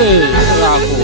aku.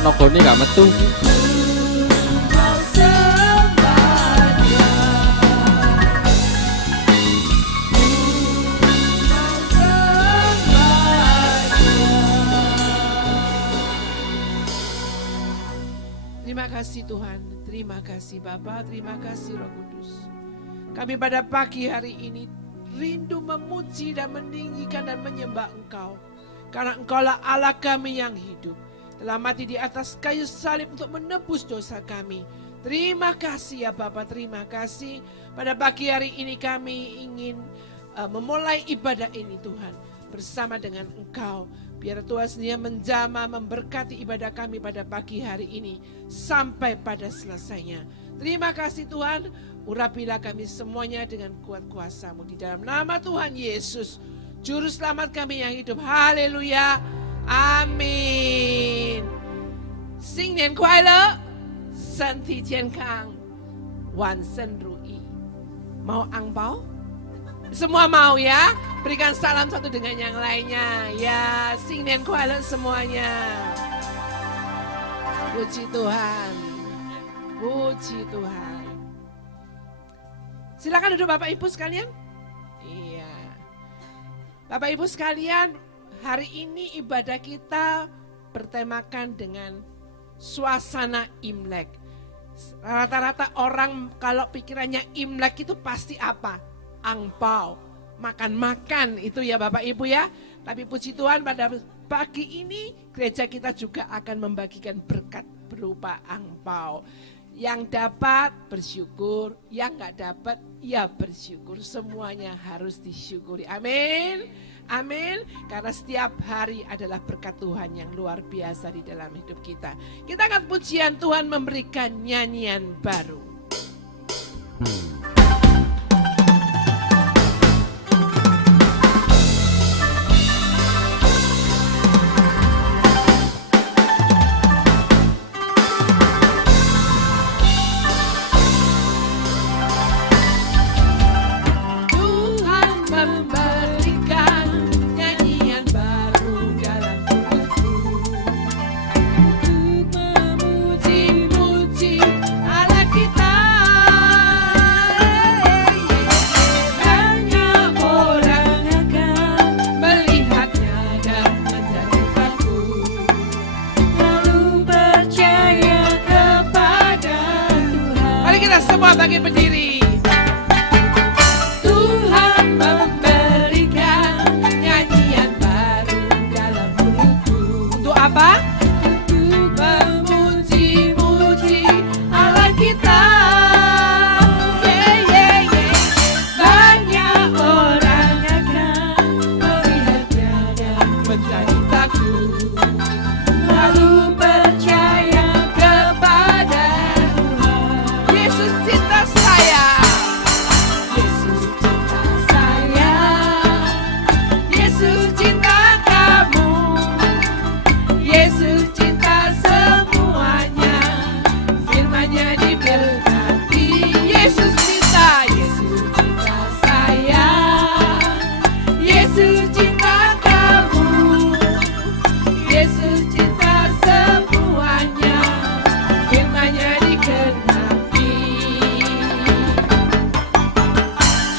Nogone gak metu. Terima kasih Tuhan, terima kasih Bapa, terima kasih Roh Kudus. Kami pada pagi hari ini rindu memuji dan meninggikan dan menyembah Engkau. Karena Engkaulah Allah kami yang hidup. Telah mati di atas kayu salib untuk menebus dosa kami. Terima kasih ya Bapa, terima kasih. Pada pagi hari ini kami ingin memulai ibadah ini Tuhan. Bersama dengan Engkau. Biar Tuhan sendiri menjamah, memberkati ibadah kami pada pagi hari ini. Sampai pada selesainya. Terima kasih Tuhan. Urapilah kami semuanya dengan kuat kuasa-Mu. Di dalam nama Tuhan Yesus. Juru selamat kami yang hidup. Haleluya. Amin. 新年快乐，身体健康，万事如意。Mau angpau? Semua mau ya? Berikan salam satu dengan yang lainnya. Ya, 新年快乐 semuanya. Puji Tuhan. Puji Tuhan. Silakan duduk Bapak Ibu sekalian. Iya. Bapak Ibu sekalian, hari ini ibadah kita bertemakan dengan suasana Imlek. Rata-rata orang kalau pikirannya Imlek itu pasti apa? Angpau, makan-makan itu ya Bapak Ibu ya. Tapi puji Tuhan pada pagi ini gereja kita juga akan membagikan berkat berupa angpau. Yang dapat bersyukur, yang gak dapat ya bersyukur. Semuanya harus disyukuri. Amin. Amin. Karena setiap hari adalah berkat Tuhan yang luar biasa di dalam hidup kita. Kita akan pujian Tuhan memberikan nyanyian baru. Tuhan semua bagi berdiri. Tuhan memberikan nyanyian baru dalam mulutku. Untuk apa? Untuk memuji-muji Allah kita. Banyak orang akan melihatnya dan menjadi takut, lalu percaya kepada Tuhan. Yesus cinta saya. Yesus cinta saya. Yesus cinta kamu. Yesus cinta semuanya. Firman-Nya diberkati. Yesus cinta. Yesus cinta saya. Yesus cinta kamu. Yesus cinta semuanya. Firman-Nya digenapi.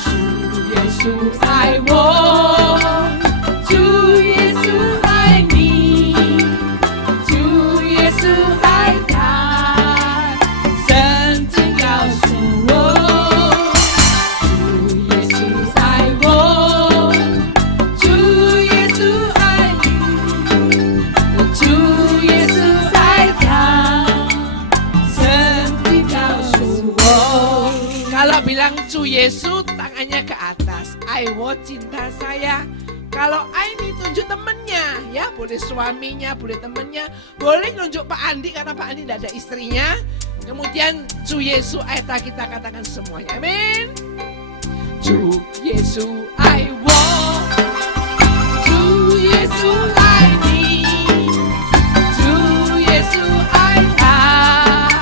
To Jesus I want, to Jesus I need, to Jesus I die, setinggal semua. To Jesus I want, to Jesus I need, to Jesus I die, setinggal semua. Kalau bilang cu Yesus, tangannya ke atas. I want cinta saya. Kalau I ini tunjuk temennya, ya boleh suaminya, boleh temennya, boleh nunjuk Pak Andi karena Pak Andi tidak ada istrinya. Kemudian cu Yesus kita katakan semuanya. Amin. Cu Yesus I want, cu Yesus I need, cu Yesus I love,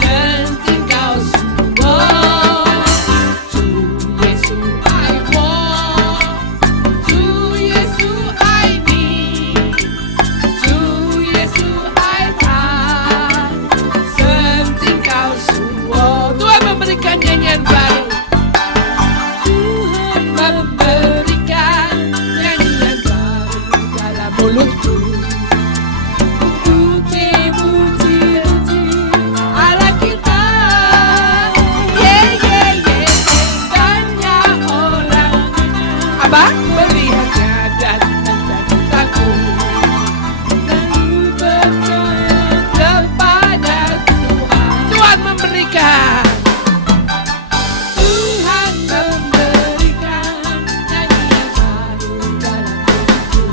setinggal semua. Cu Yesus I want, cu Yesus I need, cu Yesus I love, setinggal semua. Tuhan memberikan nyanyian baru. Tuhan memberikan nyanyian baru dalam mulutku. Puji-puji Allah kita. Banyak orang apa? Melihatnya dan menjadi takut, lalu percaya kepada Tuhan. Tuhan memberikan. Tuhan memberikan nyanyian baru dalam hidupku.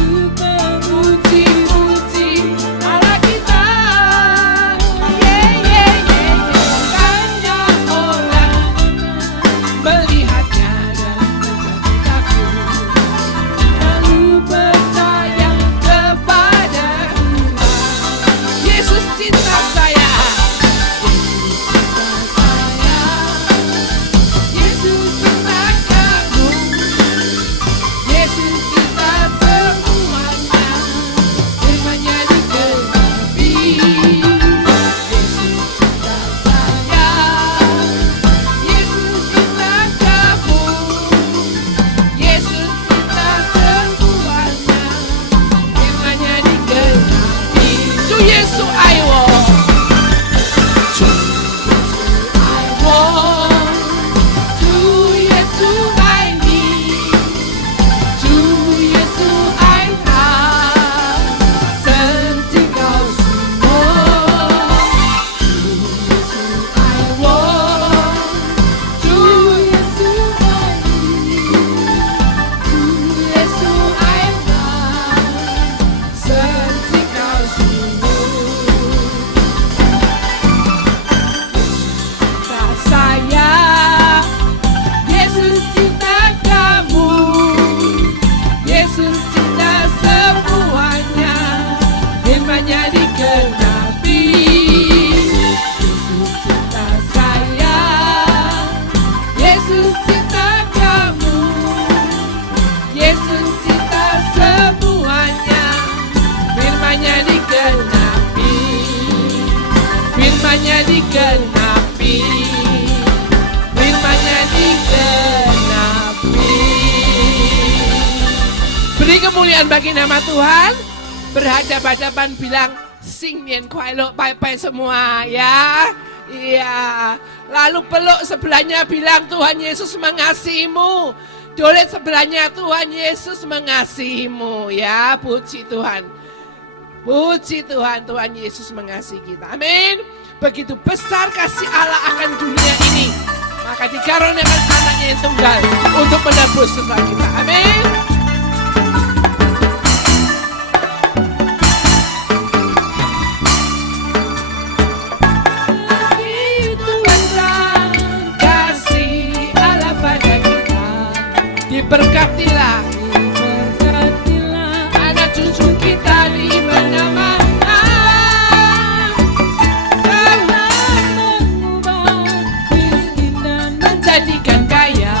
Untuk memuji-muji Allah kita. Banyak orang melihatnya dan menjadi takut, lalu percaya kepada Tuhan. Yesus cinta saya. Yesus cinta kamu. Yesus cinta semuanya. Firman-Nya digenapi. Yesus cinta saya. Yesus cinta kamu. Yesus cinta semuanya. Firman-Nya digenapi. To Yesus I want. To Yesus I want. To Yesus I need. To Yesus I love, setinggal semua. To Yesus I want. To Yesus I need. To Yesus I love, setinggal semua. Cinta saya, Yesus cinta kamu, Yesus cinta semuanya, firman-Nya digenapi. Yesus cinta saya, Yesus cinta kamu, Yesus cinta semuanya, firman-Nya digenapi. Firman-Nya digenapi. Firman-Nya digenapi. Beri kemuliaan bagi nama Tuhan. Berhadap-hadapan bilang Sing kuai lo pai semua ya. Iya. Lalu peluk sebelahnya bilang Tuhan Yesus mengasihimu. Dolet sebelahnya Tuhan Yesus mengasihimu ya. Puji Tuhan. Puji Tuhan, Tuhan Yesus mengasihi kita. Amin. Begitu besar kasih Allah akan dunia ini, maka dikaruniakan anaknya yang tunggal untuk menebus dosa kita. Amin. Diberkatilah anak cucu kita di mana-mana. Tuhan mengubah miskin dan menjadikan kaya,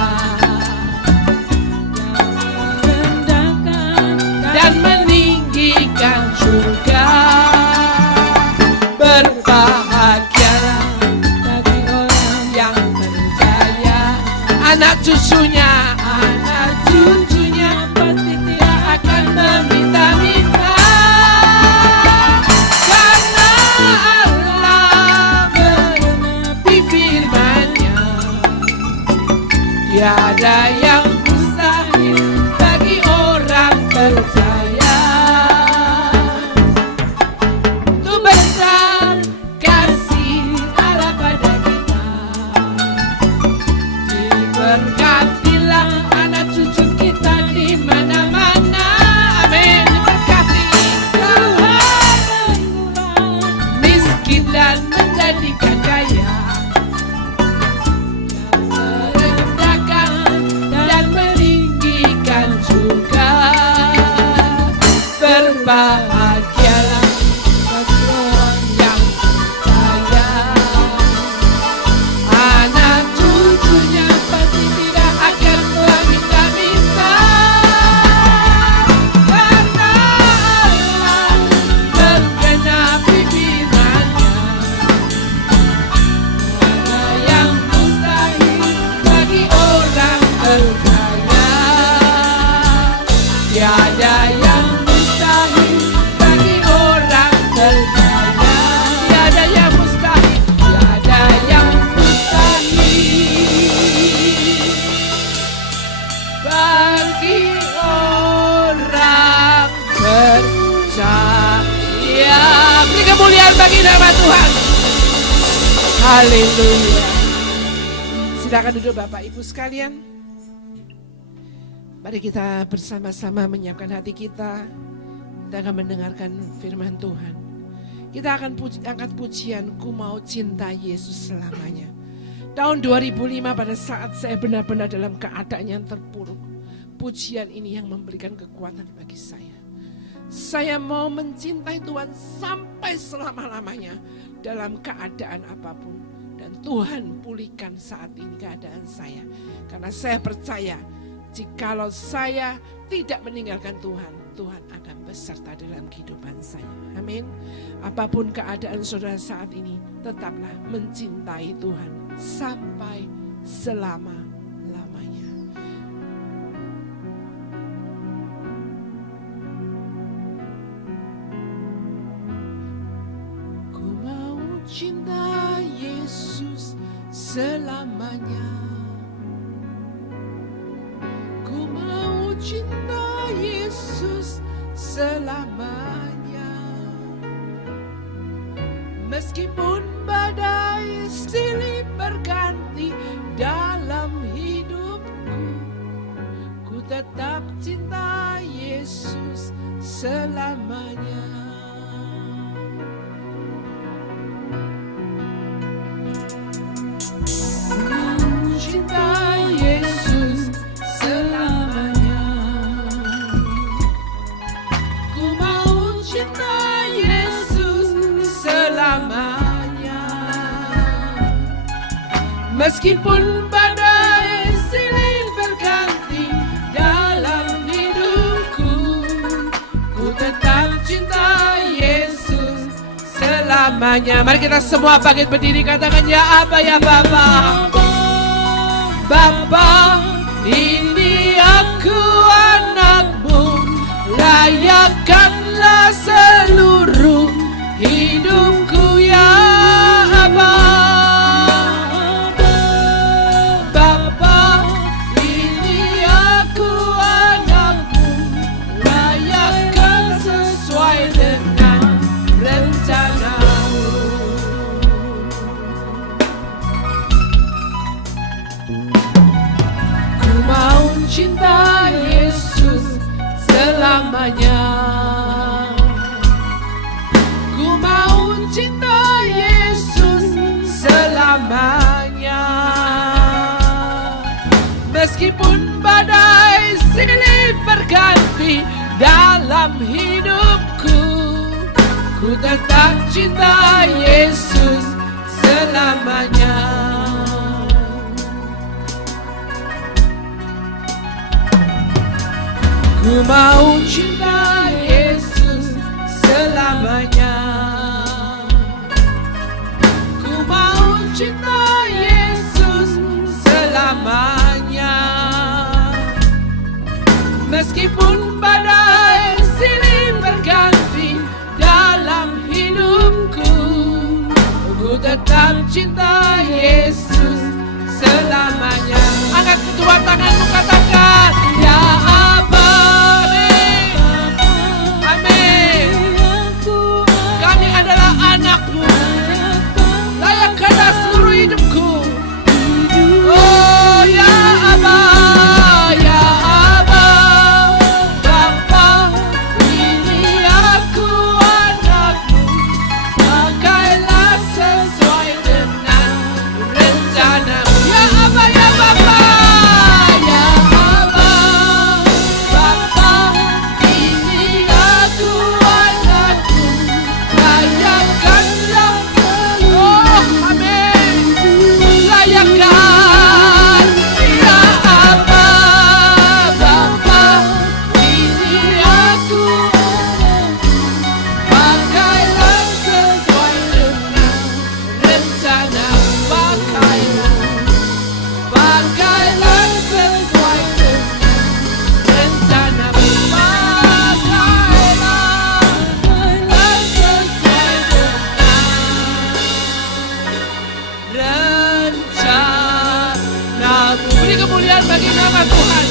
dan meninggikan surga. Berbahagialah bagi orang yang percaya, anak cucunya pasti tidak akan meminta-minta, karena Allah menepi firman-Nya. Tiada yang mustahil bagi orang percaya. Itu besar kasih Allah pada kita. Diberkatilah anak cucu kita di mana-mana. Amin. Diberkati Tuhan miskin dan menjadikan kaya, merendahkan dan meninggikan juga. Berbahagialah bagi orang yang percaya, anak cucunya pasti tidak akan meminta-minta, karena Allah menggenapi firman-Nya. Tiada yang mustahil bagi orang percaya. Tiada yang mustahil bagi orang percaya. Tiada yang mustahil, tiada yang mustahil bagi orang percaya. Beri kemuliaan bagi nama Tuhan. Haleluya. Silakan duduk Bapak Ibu sekalian. Mari kita bersama-sama menyiapkan hati kita. Kita akan mendengarkan firman Tuhan. Kita akan angkat pujian, Ku Mau Cinta Yesus Selamanya. Tahun 2005 pada saat saya benar-benar dalam keadaan yang terpuruk, pujian ini yang memberikan kekuatan bagi saya. Saya mau mencintai Tuhan sampai selama-lamanya dalam keadaan apapun. Dan Tuhan pulihkan saat ini keadaan saya. Karena saya percaya jikalau saya tidak meninggalkan Tuhan, Tuhan akan beserta dalam kehidupan saya. Amin. Apapun keadaan saudara saat ini, tetaplah mencintai Tuhan sampai selama-lamanya. Ku mau cinta Yesus selamanya. Ku mau cinta Yesus selamanya. Meskipun badai silih berganti dalam hidupku, ku tetap cinta Yesus selamanya. Ku cinta Yesus selamanya. Ku mau cinta Yesus selamanya. Meskipun badai silih berganti dalam hidupku, ku tetap cinta Yesus selamanya. Mari kita semua bangkit berdiri, katakan ya Aba, ya Bapa. Bapa, ini aku anakmu, layakkanlah seluruh hidup. selamanya. Ku mau cinta Yesus selamanya. Meskipun badai silih berganti dalam hidupku, ku tetap cinta Yesus selamanya. Ku mau cinta Yesus selamanya. Ku mau cinta Yesus selamanya. Meskipun badai silih berganti dalam hidupku, ku tetap cinta Yesus selamanya. Angkat kedua tanganmu, katakan, ya Aba. Amin. Kami adalah anakmu. Layakkanlah seluruh hidupku. Oh ya Aba, ya Aba, Bapa, ini aku anakmu. Pakailah sesuai dengan rencanamu. Ya Aba, ya Bapa, ya Aba, Bapa, ini aku anakmu. Layakkanlah, oh amin, layakkan, ya Aba, Bapa, ini aku anakmu. Pakailah sesuai dengan rencana. Pakailah sesuai dengan rencana. Pakailah sesuai dengan rencanamu. Beri kemuliaan bagi nama Tuhan.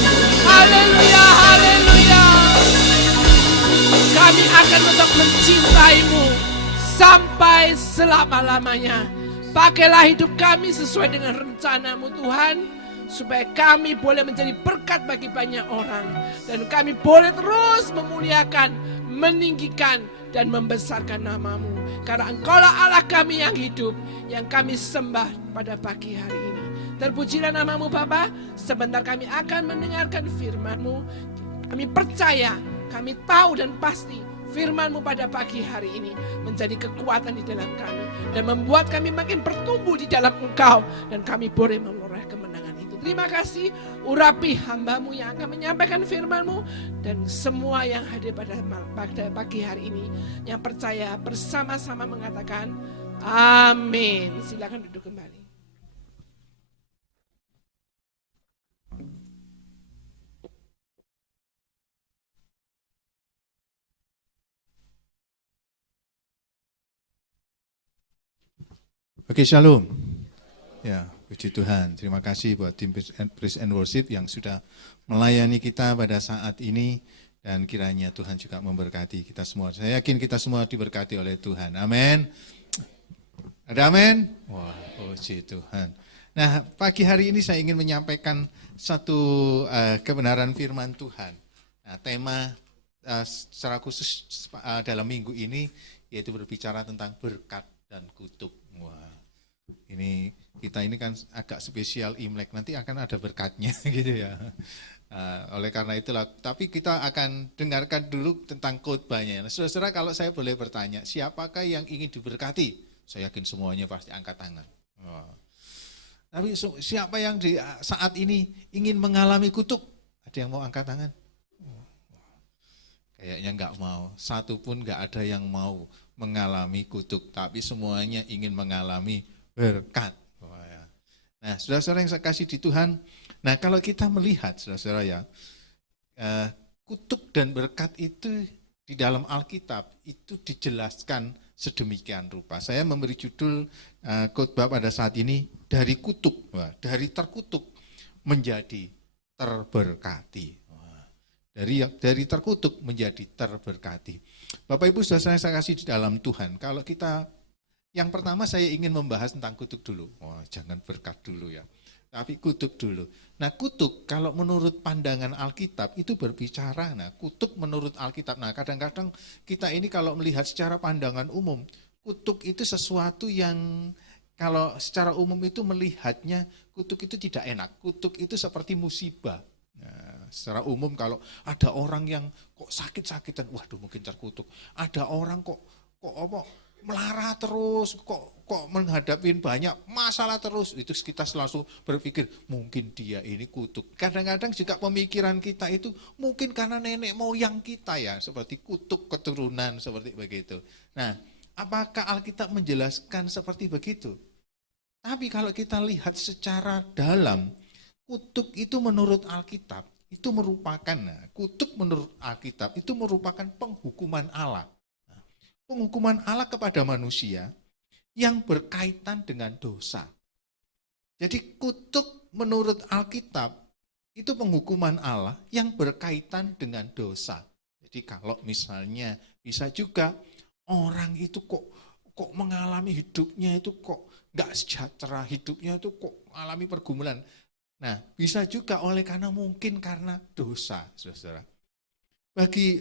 Haleluya, haleluya. Kami akan tetap mencintaimu sampai selama-lamanya. Pakailah hidup kami sesuai dengan rencanamu Tuhan, supaya kami boleh menjadi berkat bagi banyak orang. Dan kami boleh terus memuliakan, meninggikan, dan membesarkan namamu. Karena Engkaulah Allah kami yang hidup, yang kami sembah pada pagi hari ini. Terpujilah namamu Bapa. Sebentar kami akan mendengarkan firman-Mu. Kami percaya, kami tahu dan pasti firman-Mu pada pagi hari ini menjadi kekuatan di dalam kami dan membuat kami makin bertumbuh di dalam Engkau, dan kami boleh memperoleh kemenangan itu. Terima kasih, urapi hamba-Mu yang akan menyampaikan firman-Mu, dan semua yang hadir pada pagi hari ini yang percaya bersama-sama mengatakan amin. Silakan duduk kembali. Oke, shalom. Ya, puji Tuhan. Terima kasih buat tim Praise and Worship yang sudah melayani kita pada saat ini, dan kiranya Tuhan juga memberkati kita semua. Saya yakin kita semua diberkati oleh Tuhan. Amin. Ada amin? Wah, puji Tuhan. Nah, pagi hari ini saya ingin menyampaikan satu kebenaran firman Tuhan. Nah, tema secara khusus dalam minggu ini yaitu berbicara tentang berkat dan kutuk. Wah. Ini kita ini kan agak spesial Imlek, nanti akan ada berkatnya gitu ya. Oleh karena itulah, tapi kita akan dengarkan dulu tentang khotbahnya. Nah, saudara, kalau saya boleh bertanya, siapakah yang ingin diberkati? Saya yakin semuanya pasti angkat tangan. Tapi siapa yang di saat ini ingin mengalami kutuk? Ada yang mau angkat tangan? Kayaknya enggak mau. Satu pun enggak ada yang mau mengalami kutuk, tapi semuanya ingin mengalami berkat. Nah, saudara-saudara yang saya kasih di Tuhan, nah kalau kita melihat, saudara-saudara ya, kutuk dan berkat itu di dalam Alkitab itu dijelaskan sedemikian rupa. Saya memberi judul khotbah pada saat ini, dari kutuk, dari terkutuk menjadi terberkati. Dari terkutuk menjadi terberkati. Bapak Ibu saudara saya kasih di dalam Tuhan, kalau kita, yang pertama saya ingin membahas tentang kutuk dulu. Jangan berkat dulu ya. tapi kutuk dulu. Nah kutuk kalau menurut pandangan Alkitab itu berbicara, nah kutuk menurut Alkitab. Nah kadang-kadang kita ini kalau melihat secara pandangan umum, kutuk itu sesuatu yang kalau secara umum itu melihatnya kutuk itu tidak enak. Kutuk itu seperti musibah. Nah, secara umum kalau ada orang yang kok sakit-sakitan, waduh mungkin terkutuk. Ada orang kok apa melara terus, kok menghadapi banyak masalah terus, itu kita langsung berpikir mungkin dia ini kutuk. Kadang-kadang juga pemikiran kita itu mungkin karena nenek moyang kita ya, seperti kutuk keturunan seperti begitu. Nah, apakah Alkitab menjelaskan seperti begitu? Tapi kalau kita lihat secara dalam, kutuk itu menurut Alkitab itu merupakan, kutuk menurut Alkitab itu merupakan penghukuman Allah. Penghukuman Allah kepada manusia yang berkaitan dengan dosa. Jadi kutuk menurut Alkitab itu penghukuman Allah yang berkaitan dengan dosa. Jadi kalau misalnya bisa juga orang itu kok mengalami hidupnya itu kok nggak sejahtera, hidupnya itu kok mengalami pergumulan. Nah bisa juga karena mungkin karena dosa, saudara. Bagi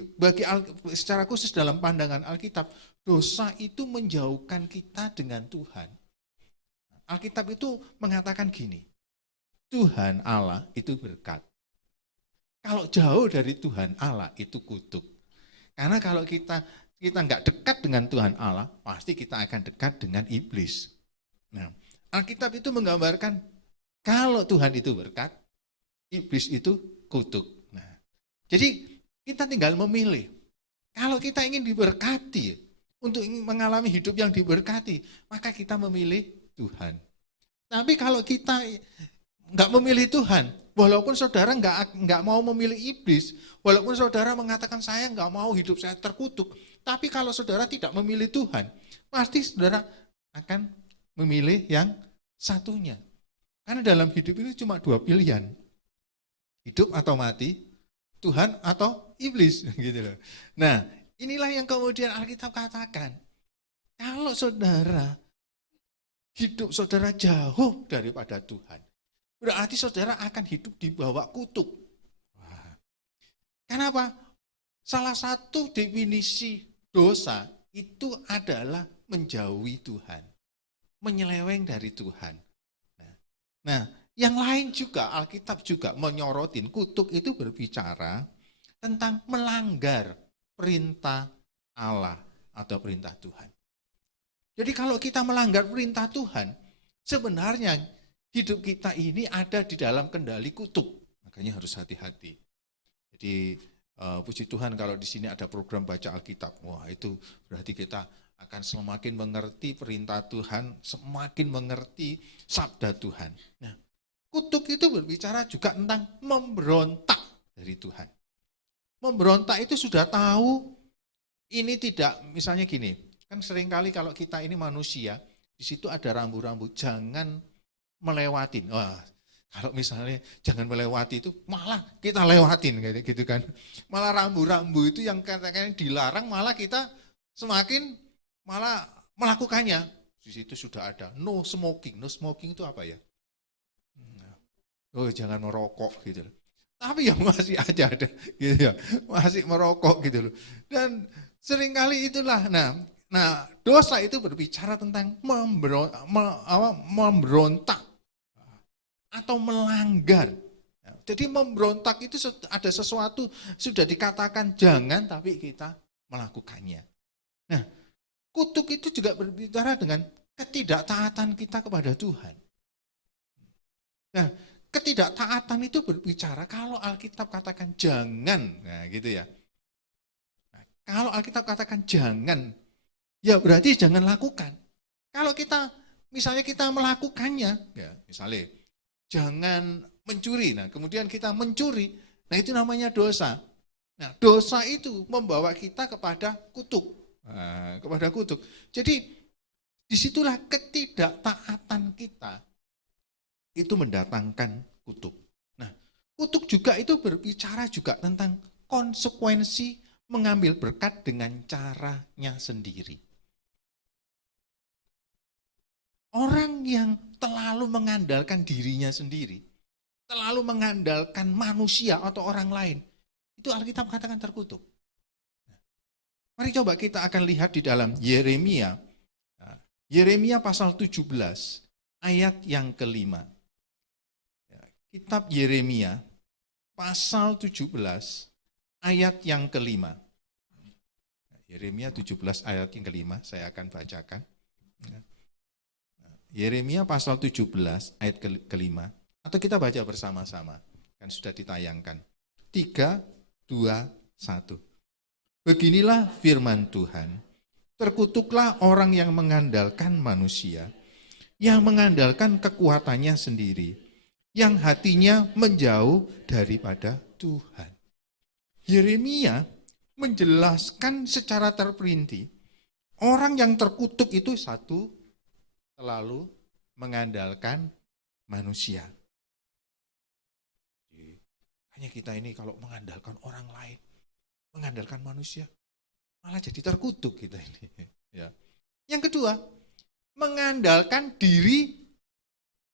secara khusus dalam pandangan Alkitab, dosa itu menjauhkan kita dengan Tuhan. Alkitab itu mengatakan gini, Tuhan Allah itu berkat. Kalau jauh dari Tuhan Allah itu kutuk. Karena kalau kita nggak dekat dengan Tuhan Allah, pasti kita akan dekat dengan iblis. Nah, Alkitab itu menggambarkan kalau Tuhan itu berkat, iblis itu kutuk. Nah, jadi kita tinggal memilih. Kalau kita ingin diberkati, untuk ingin mengalami hidup yang diberkati, maka kita memilih Tuhan. Tapi kalau kita nggak memilih Tuhan, walaupun saudara nggak mau memilih iblis, walaupun saudara mengatakan saya nggak mau hidup saya terkutuk, tapi kalau saudara tidak memilih Tuhan, pasti saudara akan memilih yang satunya. Karena dalam hidup ini cuma dua pilihan, hidup atau mati, Tuhan atau iblis gitu loh. Nah, inilah yang kemudian Alkitab katakan. Kalau saudara hidup saudara jauh daripada Tuhan, berarti saudara akan hidup di bawah kutuk. Wah. Kenapa? Salah satu definisi dosa itu adalah menjauhi Tuhan, menyeleweng dari Tuhan. Nah, yang lain juga, Alkitab juga menyorotin, kutuk itu berbicara tentang melanggar perintah Allah atau perintah Tuhan. Jadi kalau kita melanggar perintah Tuhan, sebenarnya hidup kita ini ada di dalam kendali kutuk. Makanya harus hati-hati. Jadi puji Tuhan kalau di sini ada program baca Alkitab. Wah itu berarti kita akan semakin mengerti perintah Tuhan, semakin mengerti sabda Tuhan. Nah, kutuk itu berbicara juga tentang memberontak dari Tuhan. Memberontak itu sudah tahu ini tidak, misalnya gini, kan seringkali kalau kita ini manusia, di situ ada rambu-rambu, jangan melewatin. Wah, kalau misalnya jangan melewati itu malah kita lewatin gitu kan. Malah rambu-rambu itu yang katakan dilarang malah kita semakin malah melakukannya. Di situ sudah ada no smoking. No smoking itu apa ya? Oh jangan merokok gitu loh. Tapi yang masih aja ada gitu ya, masih merokok gitu loh. Dan seringkali itulah, nah dosa itu berbicara tentang memberontak atau melanggar. Jadi memberontak itu ada sesuatu sudah dikatakan jangan tapi kita melakukannya. Nah kutuk itu juga berbicara dengan ketidaktaatan kita kepada Tuhan. Nah, ketidaktaatan itu berbicara kalau Alkitab katakan jangan, nah gitu ya. Nah, kalau Alkitab katakan jangan, ya berarti jangan lakukan. Kalau kita, misalnya kita melakukannya, ya misalnya jangan mencuri, nah kemudian kita mencuri, nah itu namanya dosa. Nah dosa itu membawa kita kepada kutuk. Kepada kutuk. Jadi disitulah ketidaktaatan kita itu mendatangkan kutuk. Nah, kutuk juga itu berbicara juga tentang konsekuensi mengambil berkat dengan caranya sendiri. Orang yang terlalu mengandalkan dirinya sendiri, terlalu mengandalkan manusia atau orang lain, itu Alkitab katakan terkutuk. Mari coba kita akan lihat di dalam Yeremia. Yeremia pasal 17 ayat yang kelima. Kitab Yeremia pasal 17 ayat yang kelima. Yeremia 17 ayat yang kelima saya akan bacakan. Yeremia pasal 17 ayat kelima. Atau kita baca bersama-sama, kan sudah ditayangkan. 3, 2, 1. Beginilah firman Tuhan, terkutuklah orang yang mengandalkan manusia, yang mengandalkan kekuatannya sendiri, yang hatinya menjauh daripada Tuhan. Yeremia menjelaskan secara terperinci, orang yang terkutuk itu satu, selalu mengandalkan manusia. Hanya kita ini kalau mengandalkan orang lain, mengandalkan manusia, malah jadi terkutuk kita ini. Ya. Yang kedua, mengandalkan diri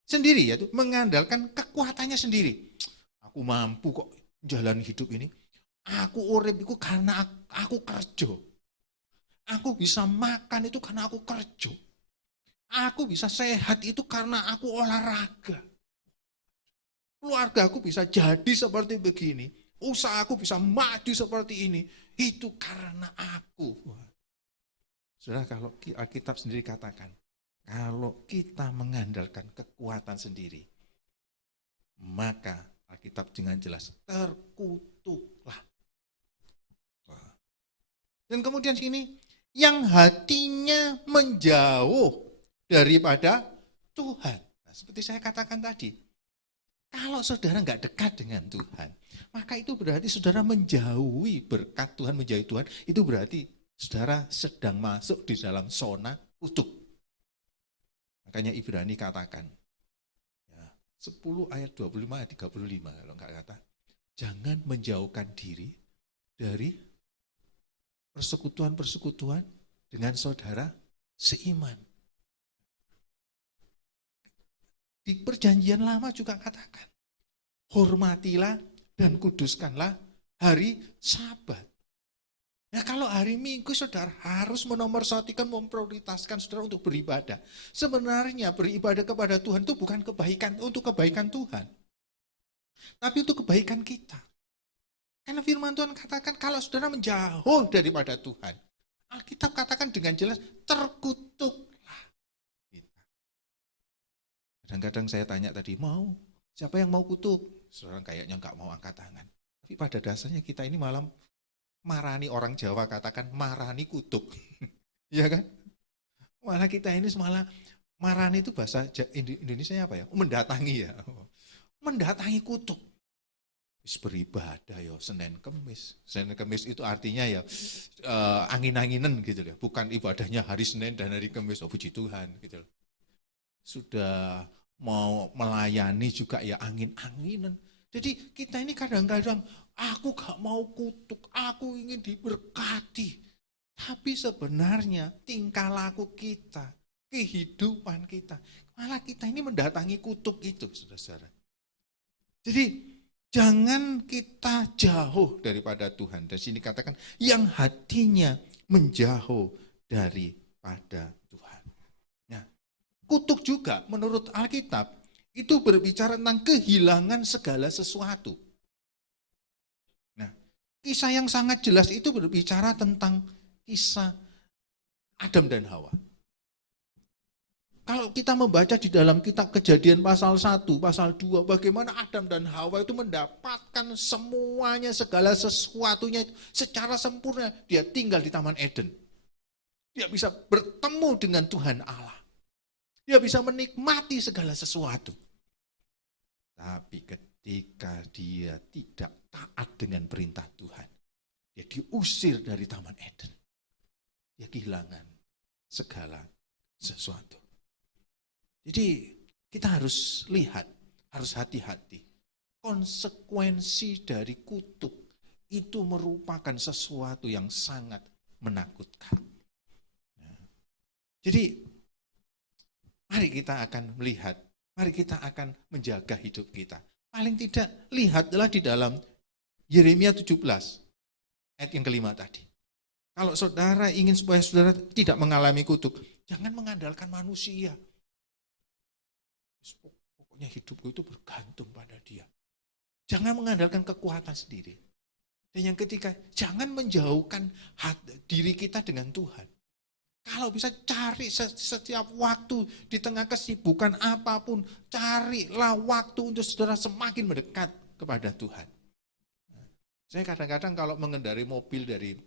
sendiri, yaitu mengandalkan kekuatannya sendiri. Aku mampu kok jalan hidup ini. Aku urip itu karena aku kerja. Aku bisa makan itu karena aku kerja. Aku bisa sehat itu karena aku olahraga. Keluarga aku bisa jadi seperti begini. Usaha aku bisa maju seperti ini. Itu karena aku. Saudara, kalau Alkitab sendiri katakan, kalau kita mengandalkan kekuatan sendiri, maka Alkitab dengan jelas terkutuklah. Dan kemudian sini, yang hatinya menjauh daripada Tuhan. Nah, seperti saya katakan tadi, kalau saudara nggak dekat dengan Tuhan, maka itu berarti saudara menjauhi berkat Tuhan, menjauhi Tuhan, itu berarti saudara sedang masuk di dalam zona kutuk. Makanya Ibrani katakan, ya, 10 ayat 25 ayat 35, kalau nggak kata, jangan menjauhkan diri dari persekutuan-persekutuan dengan saudara seiman. Di perjanjian lama juga katakan, hormatilah dan kuduskanlah hari Sabat. Nah, kalau hari Minggu saudara harus menomorsatikan, memprioritaskan saudara untuk beribadah. Sebenarnya beribadah kepada Tuhan itu bukan kebaikan untuk kebaikan Tuhan, tapi untuk kebaikan kita. Karena firman Tuhan katakan kalau saudara menjauh daripada Tuhan, Alkitab katakan dengan jelas terkutuklah kita. Kadang-kadang saya tanya tadi, siapa yang mau kutuk? Saudara kayaknya enggak mau angkat tangan. Tapi pada dasarnya kita ini malam marani, orang Jawa katakan marani kutuk. Iya kan? Malah kita ini semalah marani itu bahasa Indonesia apa ya? Mendatangi ya. Mendatangi kutuk. Beribadah ya Senin Kemis. Senin Kemis itu artinya ya angin-anginan gitu ya. Bukan ibadahnya hari Senin dan hari Kemis. Oh puji Tuhan gitu. Sudah mau melayani juga ya angin-anginan. Jadi kita ini kadang-kadang aku gak mau kutuk, aku ingin diberkati. Tapi sebenarnya tingkah laku kita, kehidupan kita, malah kita ini mendatangi kutuk itu, saudara-saudara. Jadi jangan kita jauh daripada Tuhan. Dan sini katakan yang hatinya menjauh daripada Tuhan. Nah, kutuk juga menurut Alkitab itu berbicara tentang kehilangan segala sesuatu. Nah, kisah yang sangat jelas itu berbicara tentang kisah Adam dan Hawa. Kalau kita membaca di dalam kitab Kejadian pasal 1, pasal 2, bagaimana Adam dan Hawa itu mendapatkan semuanya, segala sesuatunya itu secara sempurna. Dia tinggal di Taman Eden. Dia bisa bertemu dengan Tuhan Allah. Dia bisa menikmati segala sesuatu. Tapi ketika dia tidak taat dengan perintah Tuhan, dia diusir dari Taman Eden. Dia kehilangan segala sesuatu. Jadi kita harus lihat, harus hati-hati. Konsekuensi dari kutuk itu merupakan sesuatu yang sangat menakutkan. Jadi mari kita akan melihat, mari kita akan menjaga hidup kita. Paling tidak, lihatlah di dalam Yeremia 17, ayat yang kelima tadi. Kalau saudara ingin supaya saudara tidak mengalami kutuk, jangan mengandalkan manusia. Pokoknya hidupku itu bergantung pada dia. Jangan mengandalkan kekuatan sendiri. Dan yang ketiga, jangan menjauhkan diri kita dengan Tuhan. Kalau bisa cari setiap waktu di tengah kesibukan apapun, carilah waktu untuk saudara semakin mendekat kepada Tuhan. Saya kadang-kadang kalau mengendarai mobil dari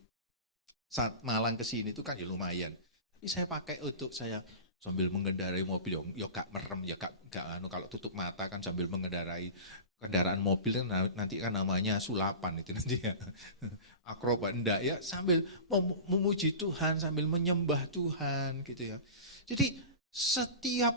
Malang ke sini itu kan ya lumayan. Tapi saya pakai untuk saya sambil mengendarai mobil, ya gak merem, ya gak kalau tutup mata kan sambil mengendarai kendaraan mobil nanti kan namanya sulapan itu nanti ya. Akrobat enggak ya, sambil memuji Tuhan, sambil menyembah Tuhan gitu ya. Jadi setiap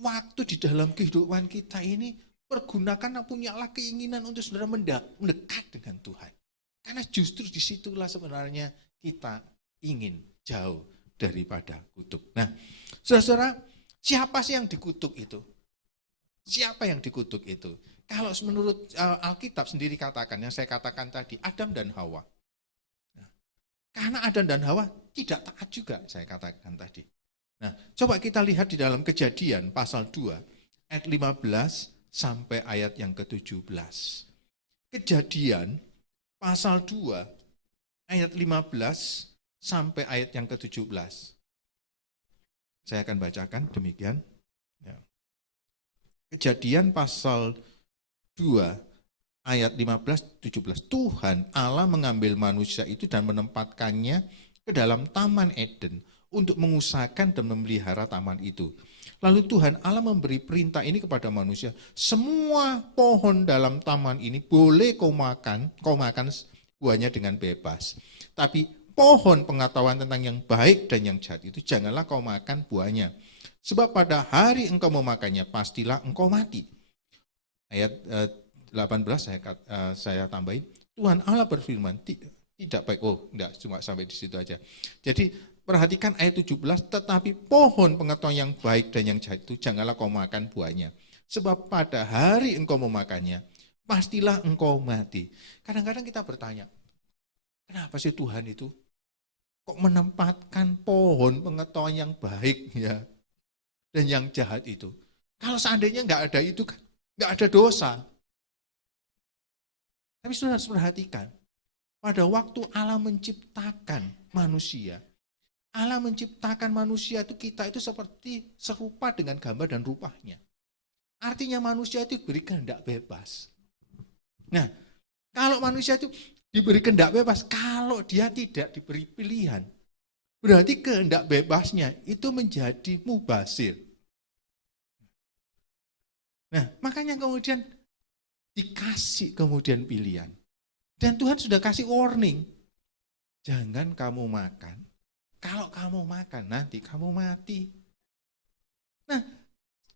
waktu di dalam kehidupan kita ini pergunakan, punyalah keinginan untuk saudara mendekat dengan Tuhan. Karena justru disitulah sebenarnya kita ingin jauh daripada kutuk. Nah, saudara-saudara, siapa sih yang dikutuk itu? Siapa yang dikutuk itu? Kalau menurut Alkitab sendiri katakan, yang saya katakan tadi, Adam dan Hawa. Nah, karena Adam dan Hawa tidak taat juga, saya katakan tadi. Nah, coba kita lihat di dalam Kejadian pasal 2, ayat 15 sampai ayat yang ke-17. Kejadian pasal 2, ayat 15 sampai ayat yang ke-17. Saya akan bacakan demikian. Kejadian pasal 2 ayat 15-17. Tuhan Allah mengambil manusia itu dan menempatkannya ke dalam taman Eden untuk mengusahakan dan memelihara taman itu. Lalu Tuhan Allah memberi perintah ini kepada manusia. Semua pohon dalam taman ini boleh kau makan buahnya dengan bebas. Tapi pohon pengetahuan tentang yang baik dan yang jahat itu janganlah kau makan buahnya. Sebab pada hari engkau memakannya, pastilah engkau mati. Ayat 18 saya tambahin. Tuhan Allah berfirman, tidak baik. Oh, enggak, cuma sampai di situ aja. Jadi perhatikan ayat 17, tetapi pohon pengetahuan yang baik dan yang jahat itu janganlah kau makan buahnya. Sebab pada hari engkau memakannya, pastilah engkau mati. Kadang-kadang kita bertanya, kenapa sih Tuhan itu kok menempatkan pohon pengetahuan yang baik ya dan yang jahat itu? Kalau seandainya enggak ada itu kan enggak ada dosa. Tapi saudara harus perhatikan, pada waktu Allah menciptakan manusia, Allah menciptakan manusia itu kita itu seperti serupa dengan gambar dan rupanya. Artinya manusia itu diberi kehendak bebas. Nah, kalau manusia itu diberi kehendak bebas, kalau dia tidak diberi pilihan, berarti kehendak bebasnya itu menjadi mubazir. Nah, makanya kemudian dikasih kemudian pilihan. Dan Tuhan sudah kasih warning. Jangan kamu makan. Kalau kamu makan nanti kamu mati. Nah,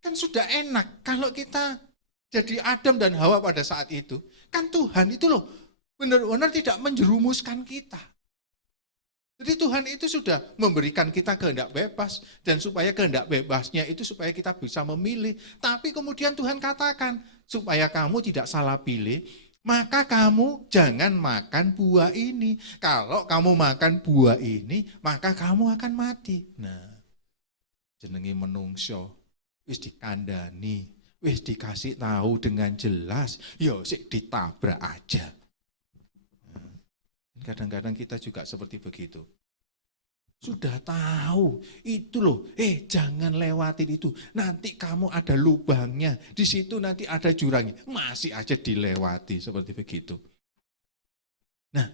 kan sudah enak kalau kita jadi Adam dan Hawa pada saat itu. Kan Tuhan itu loh benar-benar tidak menjerumuskan kita. Jadi Tuhan itu sudah memberikan kita kehendak bebas dan supaya kehendak bebasnya itu supaya kita bisa memilih. Tapi kemudian Tuhan katakan supaya kamu tidak salah pilih, maka kamu jangan makan buah ini. Kalau kamu makan buah ini, maka kamu akan mati. Nah, jenenge menungso wis dikandani, wis dikasih tahu dengan jelas, yo sik ditabrak aja. Kadang-kadang kita juga seperti begitu. Sudah tahu, itu loh, jangan lewatin itu. Nanti kamu ada lubangnya, di situ nanti ada jurangnya. Masih aja dilewati, seperti begitu. Nah,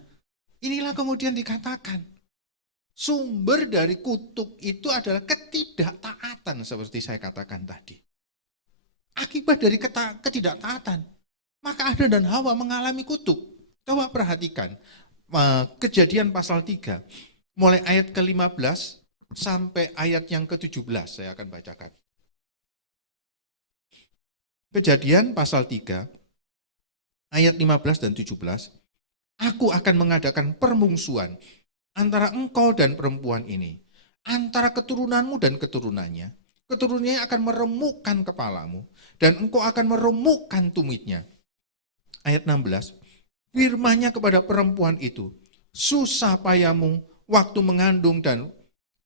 inilah kemudian dikatakan, sumber dari kutuk itu adalah ketidaktaatan, seperti saya katakan tadi. Akibat dari ketidaktaatan, maka Adam dan Hawa mengalami kutuk. Coba perhatikan, Kejadian pasal 3, mulai ayat ke-15 sampai ayat yang ke-17 saya akan bacakan. Kejadian pasal 3, ayat 15 dan 17. Aku akan mengadakan permungsuan antara engkau dan perempuan ini, antara keturunanmu dan keturunannya. keturunannya akan meremukkan kepalamu, dan engkau akan meremukkan tumitnya. Ayat 16, firman-Nya kepada perempuan itu, susah payamu waktu mengandung dan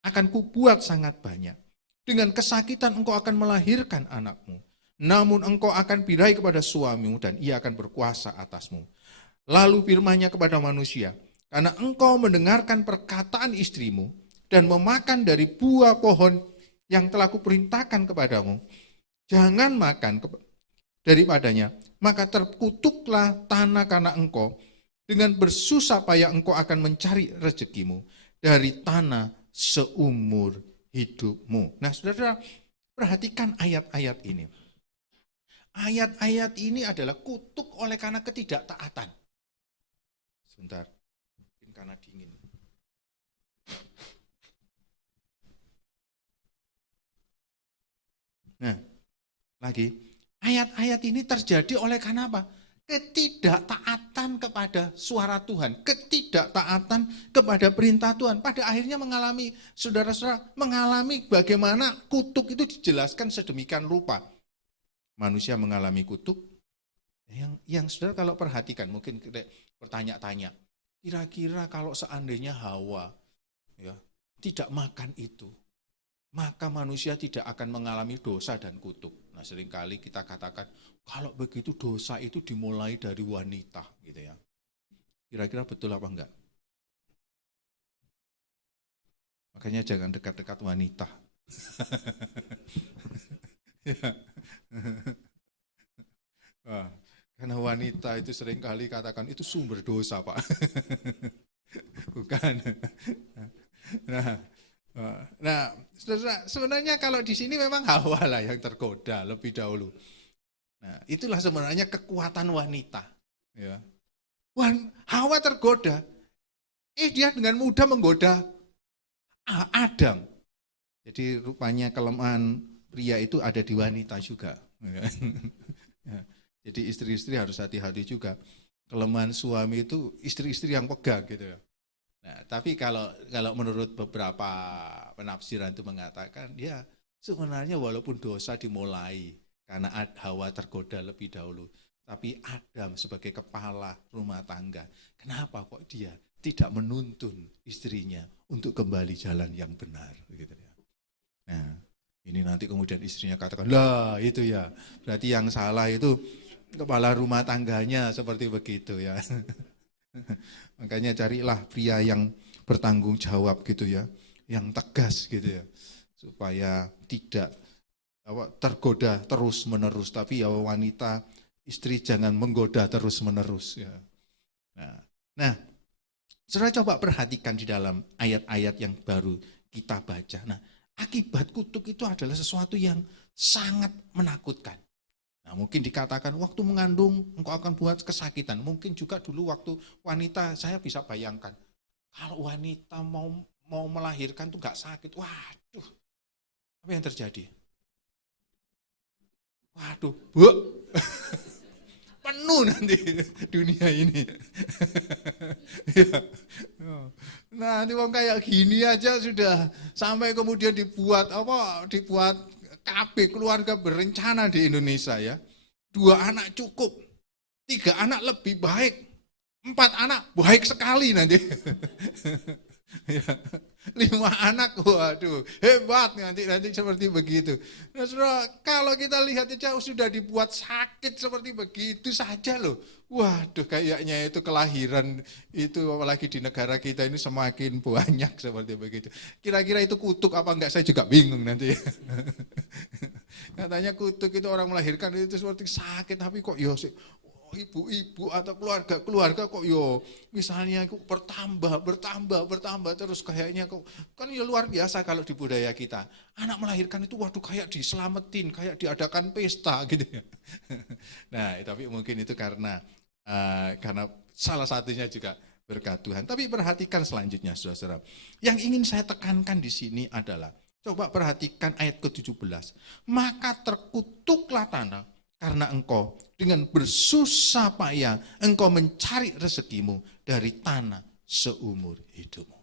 akan kubuat sangat banyak. Dengan kesakitan engkau akan melahirkan anakmu. Namun engkau akan birahi kepada suamimu dan ia akan berkuasa atasmu. Lalu firman-Nya kepada manusia, karena engkau mendengarkan perkataan istrimu dan memakan dari buah pohon yang telah kuperintahkan kepadamu, jangan makan daripadanya, maka terkutuklah tanah karena engkau. Dengan bersusah payah engkau akan mencari rezekimu dari tanah seumur hidupmu. Nah, saudara, perhatikan ayat-ayat ini. Ayat-ayat ini adalah kutuk oleh karena ketidaktaatan. Sebentar, mungkin karena dingin. Nah, lagi, ayat-ayat ini terjadi oleh karena apa? Ketidaktaatan kepada suara Tuhan, ketidaktaatan kepada perintah Tuhan. Pada akhirnya mengalami, saudara-saudara, mengalami bagaimana kutuk itu dijelaskan sedemikian rupa. Manusia mengalami kutuk, yang saudara kalau perhatikan, mungkin bertanya-tanya, kira-kira kalau seandainya Hawa ya, tidak makan itu, maka manusia tidak akan mengalami dosa dan kutuk. Nah, seringkali kita katakan, kalau begitu dosa itu dimulai dari wanita, gitu ya. Kira-kira betul apa enggak? Makanya jangan dekat-dekat wanita. Ya. Wah, karena wanita itu seringkali katakan itu sumber dosa, Pak. Bukan. Nah, sebenarnya kalau di sini memang Hawa lah yang tergoda lebih dahulu. Nah, itulah sebenarnya kekuatan wanita. Ya. Hawa tergoda, dia dengan mudah menggoda Adam. Jadi rupanya kelemahan pria itu ada di wanita juga. Ya. Jadi istri-istri harus hati-hati juga. Kelemahan suami itu istri-istri yang pegang gitu ya. Nah, tapi kalau menurut beberapa penafsiran itu mengatakan, ya sebenarnya walaupun dosa dimulai karena Hawa tergoda lebih dahulu, tapi Adam sebagai kepala rumah tangga, kenapa kok dia tidak menuntun istrinya untuk kembali jalan yang benar, gitu ya. Nah, ini nanti kemudian istrinya katakan, lah itu ya, berarti yang salah itu kepala rumah tangganya seperti begitu ya. Makanya carilah pria yang bertanggung jawab gitu ya, yang tegas gitu ya, supaya tidak tergoda terus menerus. Tapi ya wanita, istri jangan menggoda terus menerus ya. Nah, saudara coba perhatikan di dalam ayat-ayat yang baru kita baca. Nah, akibat kutuk itu adalah sesuatu yang sangat menakutkan. Nah, mungkin dikatakan waktu mengandung engkau akan buat kesakitan. Mungkin juga dulu waktu wanita, saya bisa bayangkan. Kalau wanita mau melahirkan tuh gak sakit. Waduh, apa yang terjadi? Waduh, penuh nanti dunia ini. Nah, ini wong kayak gini aja sudah sampai kemudian dibuat KB keluarga berencana di Indonesia ya. 2 anak cukup, 3 anak lebih baik, 4 anak baik sekali nanti. 5 anak, waduh hebat nanti seperti begitu. Nah, saudara, kalau kita lihat aja sudah dibuat sakit seperti begitu saja loh. Waduh, kayaknya itu kelahiran itu apalagi di negara kita ini semakin banyak seperti begitu. Kira-kira itu kutuk apa enggak, saya juga bingung nanti. Katanya kutuk itu orang melahirkan itu seperti sakit, tapi kok ya ibu-ibu atau keluarga kok yo misalnya bertambah terus kayaknya kok kan ya luar biasa kalau di budaya kita. Anak melahirkan itu waduh kayak diselamatin, kayak diadakan pesta gitu ya. Nah, tapi mungkin itu karena salah satunya juga berkat Tuhan. Tapi perhatikan selanjutnya saudara-saudara. Yang ingin saya tekankan di sini adalah coba perhatikan ayat ke-17. Maka terkutuklah tanah karena engkau dengan bersusah payah engkau mencari rezekimu dari tanah seumur hidupmu.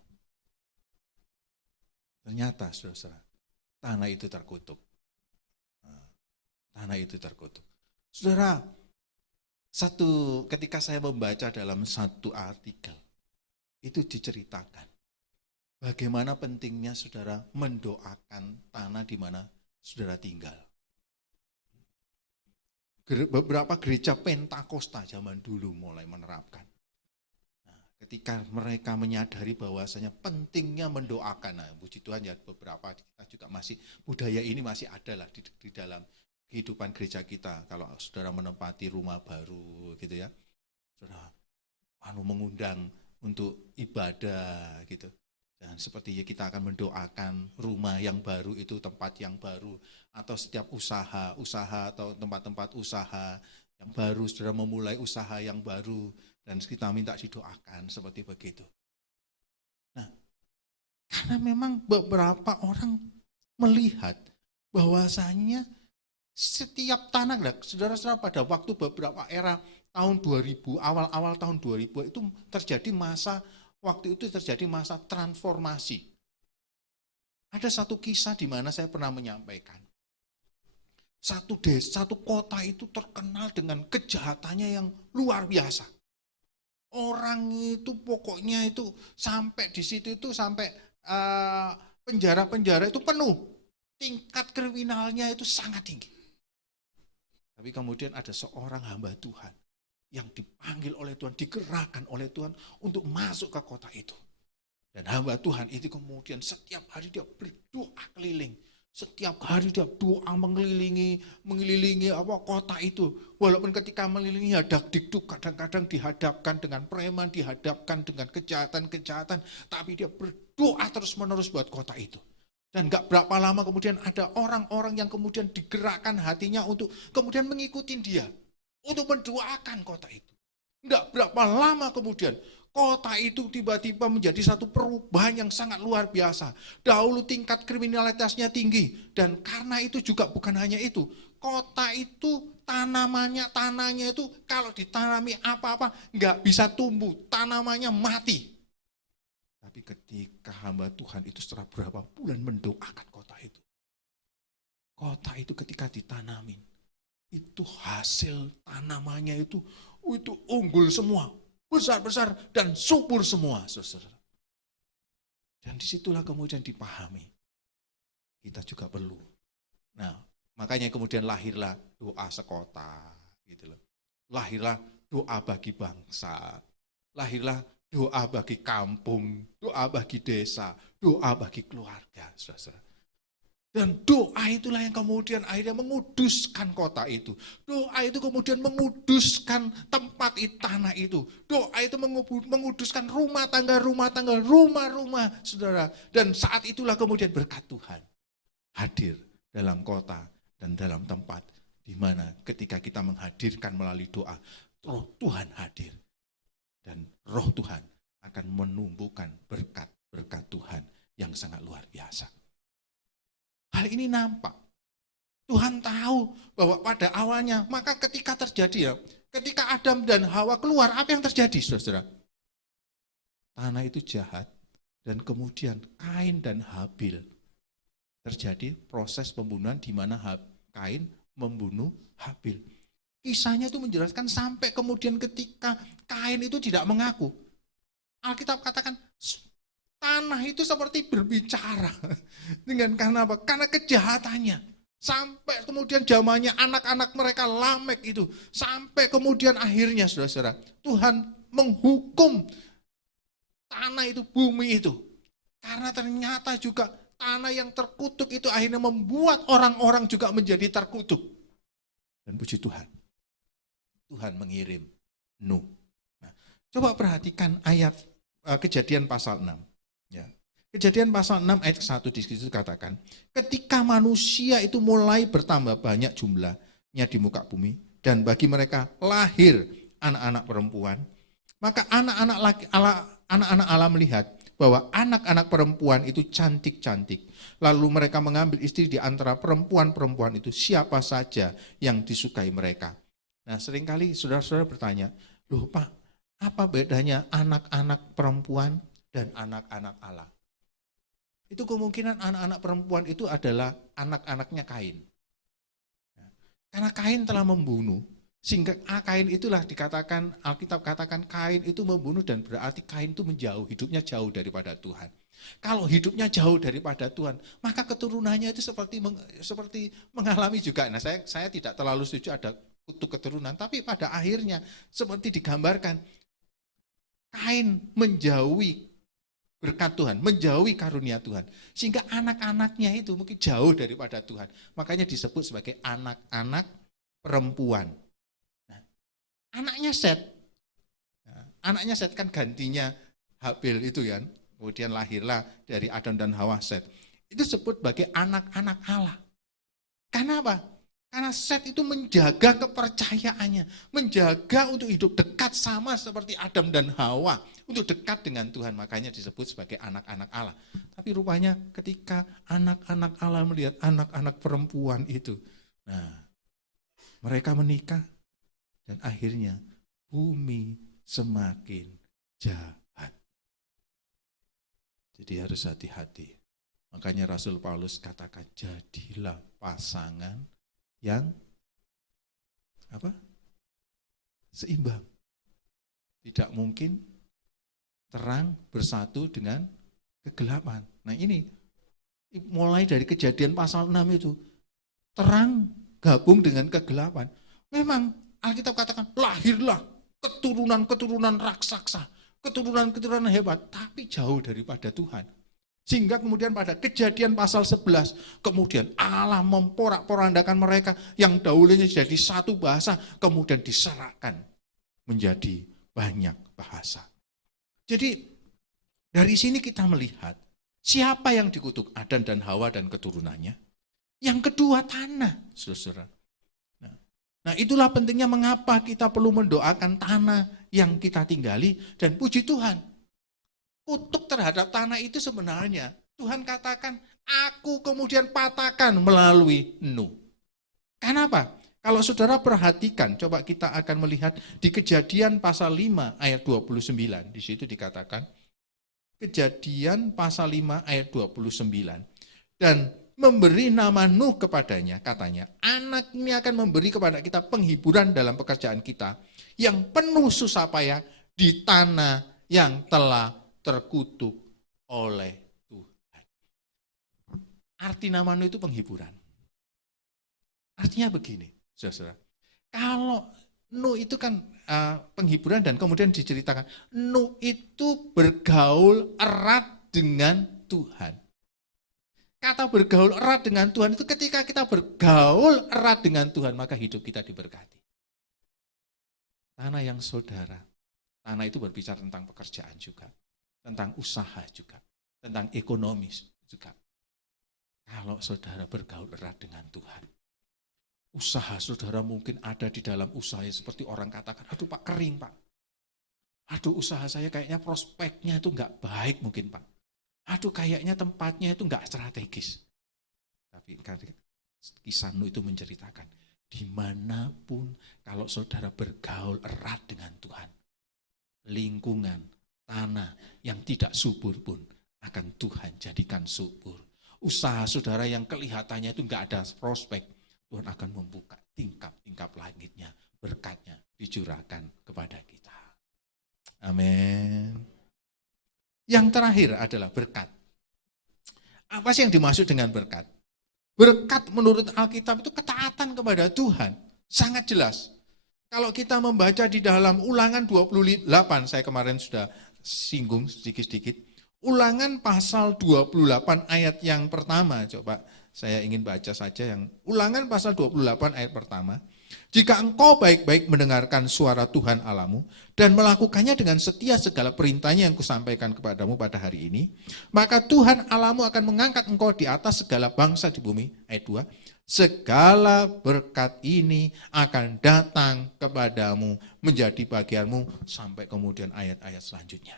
Ternyata saudara-saudara, tanah itu terkutuk. tanah itu terkutuk. Saudara, ketika saya membaca dalam satu artikel, itu diceritakan bagaimana pentingnya saudara mendoakan tanah di mana saudara tinggal. Beberapa gereja Pentakosta zaman dulu mulai menerapkan. Nah, ketika mereka menyadari bahwasanya pentingnya mendoakan, nah puji Tuhan ya beberapa kita juga masih, budaya ini masih ada lah di dalam kehidupan gereja kita. Kalau saudara menempati rumah baru gitu ya, saudara mengundang untuk ibadah gitu. Dan sepertinya kita akan mendoakan rumah yang baru itu, tempat yang baru, atau setiap usaha atau tempat-tempat usaha yang baru, saudara memulai usaha yang baru, dan kita minta didoakan seperti begitu. Nah, karena memang beberapa orang melihat bahwasanya setiap tanah, saudara-saudara pada waktu beberapa era tahun 2000, awal-awal tahun 2000 itu terjadi waktu itu terjadi masa transformasi. Ada satu kisah di mana saya pernah menyampaikan. Satu kota itu terkenal dengan kejahatannya yang luar biasa. Orang itu pokoknya itu sampai di situ itu sampai penjara-penjara itu penuh. Tingkat kriminalnya itu sangat tinggi. Tapi kemudian ada seorang hamba Tuhan yang dipanggil oleh Tuhan, digerakkan oleh Tuhan untuk masuk ke kota itu. Dan hamba Tuhan itu kemudian setiap hari dia berdoa keliling. Setiap hari dia doa mengelilingi kota itu. Walaupun ketika mengelilingi dak-dikduk, kadang-kadang dihadapkan dengan preman, dihadapkan dengan kejahatan-kejahatan. Tapi dia berdoa terus-menerus buat kota itu. Dan gak berapa lama kemudian ada orang-orang yang kemudian digerakkan hatinya untuk kemudian mengikuti dia. Untuk mendoakan kota itu. Enggak berapa lama kemudian, kota itu tiba-tiba menjadi satu perubahan yang sangat luar biasa. Dahulu tingkat kriminalitasnya tinggi, dan karena itu juga bukan hanya itu. Kota itu tanahnya itu kalau ditanami apa-apa enggak bisa tumbuh, tanamannya mati. Tapi ketika hamba Tuhan itu setelah berapa bulan mendoakan kota itu ketika ditanamin, itu hasil tanamannya itu unggul semua, besar-besar dan subur semua, saudara. Dan disitulah kemudian dipahami, kita juga perlu. Nah, makanya kemudian lahirlah doa sekota, gitu loh. Lahirlah doa bagi bangsa, lahirlah doa bagi kampung, doa bagi desa, doa bagi keluarga, saudara. Dan doa itulah yang kemudian akhirnya menguduskan kota itu. Doa itu kemudian menguduskan tempat tanah itu. Doa itu menguduskan rumah tangga, rumah-rumah, saudara. Dan saat itulah kemudian berkat Tuhan hadir dalam kota dan dalam tempat. Di mana ketika kita menghadirkan melalui doa, roh Tuhan hadir. Dan roh Tuhan akan menumbuhkan berkat Tuhan yang sangat luar biasa. Hal ini nampak. Tuhan tahu bahwa pada awalnya, maka ketika ketika Adam dan Hawa keluar, apa yang terjadi, saudara? Tanah itu jahat, dan kemudian Kain dan Habil. Terjadi proses pembunuhan di mana Kain membunuh Habil. Kisahnya itu menjelaskan sampai kemudian ketika Kain itu tidak mengaku. Alkitab katakan, tanah itu seperti berbicara. Karena apa? Karena kejahatannya. Sampai kemudian zamannya anak-anak mereka Lamek itu. Sampai kemudian akhirnya saudara-saudara, Tuhan menghukum tanah itu, bumi itu. Karena ternyata juga tanah yang terkutuk itu akhirnya membuat orang-orang juga menjadi terkutuk. Dan puji Tuhan, Tuhan mengirim Nuh. Nah, coba perhatikan ayat Kejadian pasal 6. Ya. Kejadian pasal 6 ayat 1 di situ katakan, ketika manusia itu mulai bertambah banyak jumlahnya di muka bumi, dan bagi mereka lahir anak-anak perempuan, maka anak-anak Allah melihat bahwa anak-anak perempuan itu cantik-cantik. Lalu mereka mengambil istri di antara perempuan-perempuan itu, siapa saja yang disukai mereka. Nah, seringkali saudara-saudara bertanya, loh Pak, apa bedanya anak-anak perempuan dan anak-anak Allah? Itu kemungkinan anak-anak perempuan itu adalah anak-anaknya Kain. Karena Kain telah membunuh, sehingga Kain itulah dikatakan, Alkitab katakan Kain itu membunuh dan berarti Kain itu menjauh, hidupnya jauh daripada Tuhan. Kalau hidupnya jauh daripada Tuhan, maka keturunannya itu seperti mengalami juga. Nah, saya tidak terlalu setuju ada kutuk keturunan, tapi pada akhirnya seperti digambarkan, Kain menjauhi berkat Tuhan, menjauhi karunia Tuhan. Sehingga anak-anaknya itu mungkin jauh daripada Tuhan. Makanya disebut sebagai anak-anak perempuan. Nah, anaknya Set kan gantinya Habil itu kan. Kemudian lahirlah dari Adam dan Hawa Set. Itu disebut sebagai anak-anak Allah. Karena apa? Karena Set itu menjaga kepercayaannya, menjaga untuk hidup dekat sama seperti Adam dan Hawa, untuk dekat dengan Tuhan, makanya disebut sebagai anak-anak Allah. Tapi rupanya ketika anak-anak Allah melihat anak-anak perempuan itu, nah, mereka menikah dan akhirnya bumi semakin jahat. Jadi harus hati-hati. Makanya Rasul Paulus katakan, jadilah pasangan yang seimbang. Tidak mungkin terang bersatu dengan kegelapan. Nah ini mulai dari Kejadian pasal 6 itu, terang gabung dengan kegelapan. Memang Alkitab katakan lahirlah keturunan-keturunan raksasa, keturunan-keturunan hebat, tapi jauh daripada Tuhan. Sehingga kemudian pada Kejadian pasal 11, kemudian Allah memporak-porandakan mereka yang dahulunya jadi satu bahasa, kemudian diserahkan menjadi banyak bahasa. Jadi dari sini kita melihat siapa yang dikutuk, Adam dan Hawa dan keturunannya. Yang kedua tanah, saudara. Nah itulah pentingnya mengapa kita perlu mendoakan tanah yang kita tinggali, dan puji Tuhan. Kutuk terhadap tanah itu sebenarnya Tuhan katakan, aku kemudian patahkan melalui Nuh. Kenapa? Kalau saudara perhatikan, coba kita akan melihat di Kejadian pasal 5 ayat 29. Di situ dikatakan, Kejadian pasal 5 ayat 29. Dan memberi nama Nuh kepadanya, katanya, anak ini akan memberi kepada kita penghiburan dalam pekerjaan kita, yang penuh susah payah di tanah yang telah terkutuk oleh Tuhan. Arti nama Nuh itu penghiburan. Artinya begini, saudara. Kalau Nuh itu kan penghiburan, dan kemudian diceritakan, Nuh itu bergaul erat dengan Tuhan. Kata bergaul erat dengan Tuhan itu ketika kita bergaul erat dengan Tuhan, maka hidup kita diberkati. Tanah yang saudara, tanah itu berbicara tentang pekerjaan juga, tentang usaha juga, tentang ekonomis juga. Kalau saudara bergaul erat dengan Tuhan, usaha saudara mungkin ada di dalam usahanya seperti orang katakan, aduh Pak kering Pak. Aduh usaha saya kayaknya prospeknya itu enggak baik mungkin Pak. Aduh kayaknya tempatnya itu enggak strategis. Tapi kisah Nuh itu menceritakan, dimanapun kalau saudara bergaul erat dengan Tuhan, lingkungan, tanah yang tidak subur pun akan Tuhan jadikan subur. Usaha saudara yang kelihatannya itu enggak ada prospek, Tuhan akan membuka tingkap-tingkap langitnya, berkatnya dicurahkan kepada kita. Amin. Yang terakhir adalah berkat. Apa sih yang dimaksud dengan berkat? Berkat menurut Alkitab itu ketaatan kepada Tuhan. Sangat jelas. Kalau kita membaca di dalam Ulangan 28, saya kemarin sudah singgung sedikit-sedikit. Ulangan pasal 28 ayat yang pertama, coba saya ingin baca saja yang Ulangan pasal 28 ayat pertama. Jika engkau baik-baik mendengarkan suara Tuhan Allahmu dan melakukannya dengan setia segala perintahnya yang kusampaikan kepadamu pada hari ini, maka Tuhan Allahmu akan mengangkat engkau di atas segala bangsa di bumi. Ayat 2, segala berkat ini akan datang kepadamu menjadi bagianmu, sampai kemudian ayat-ayat selanjutnya.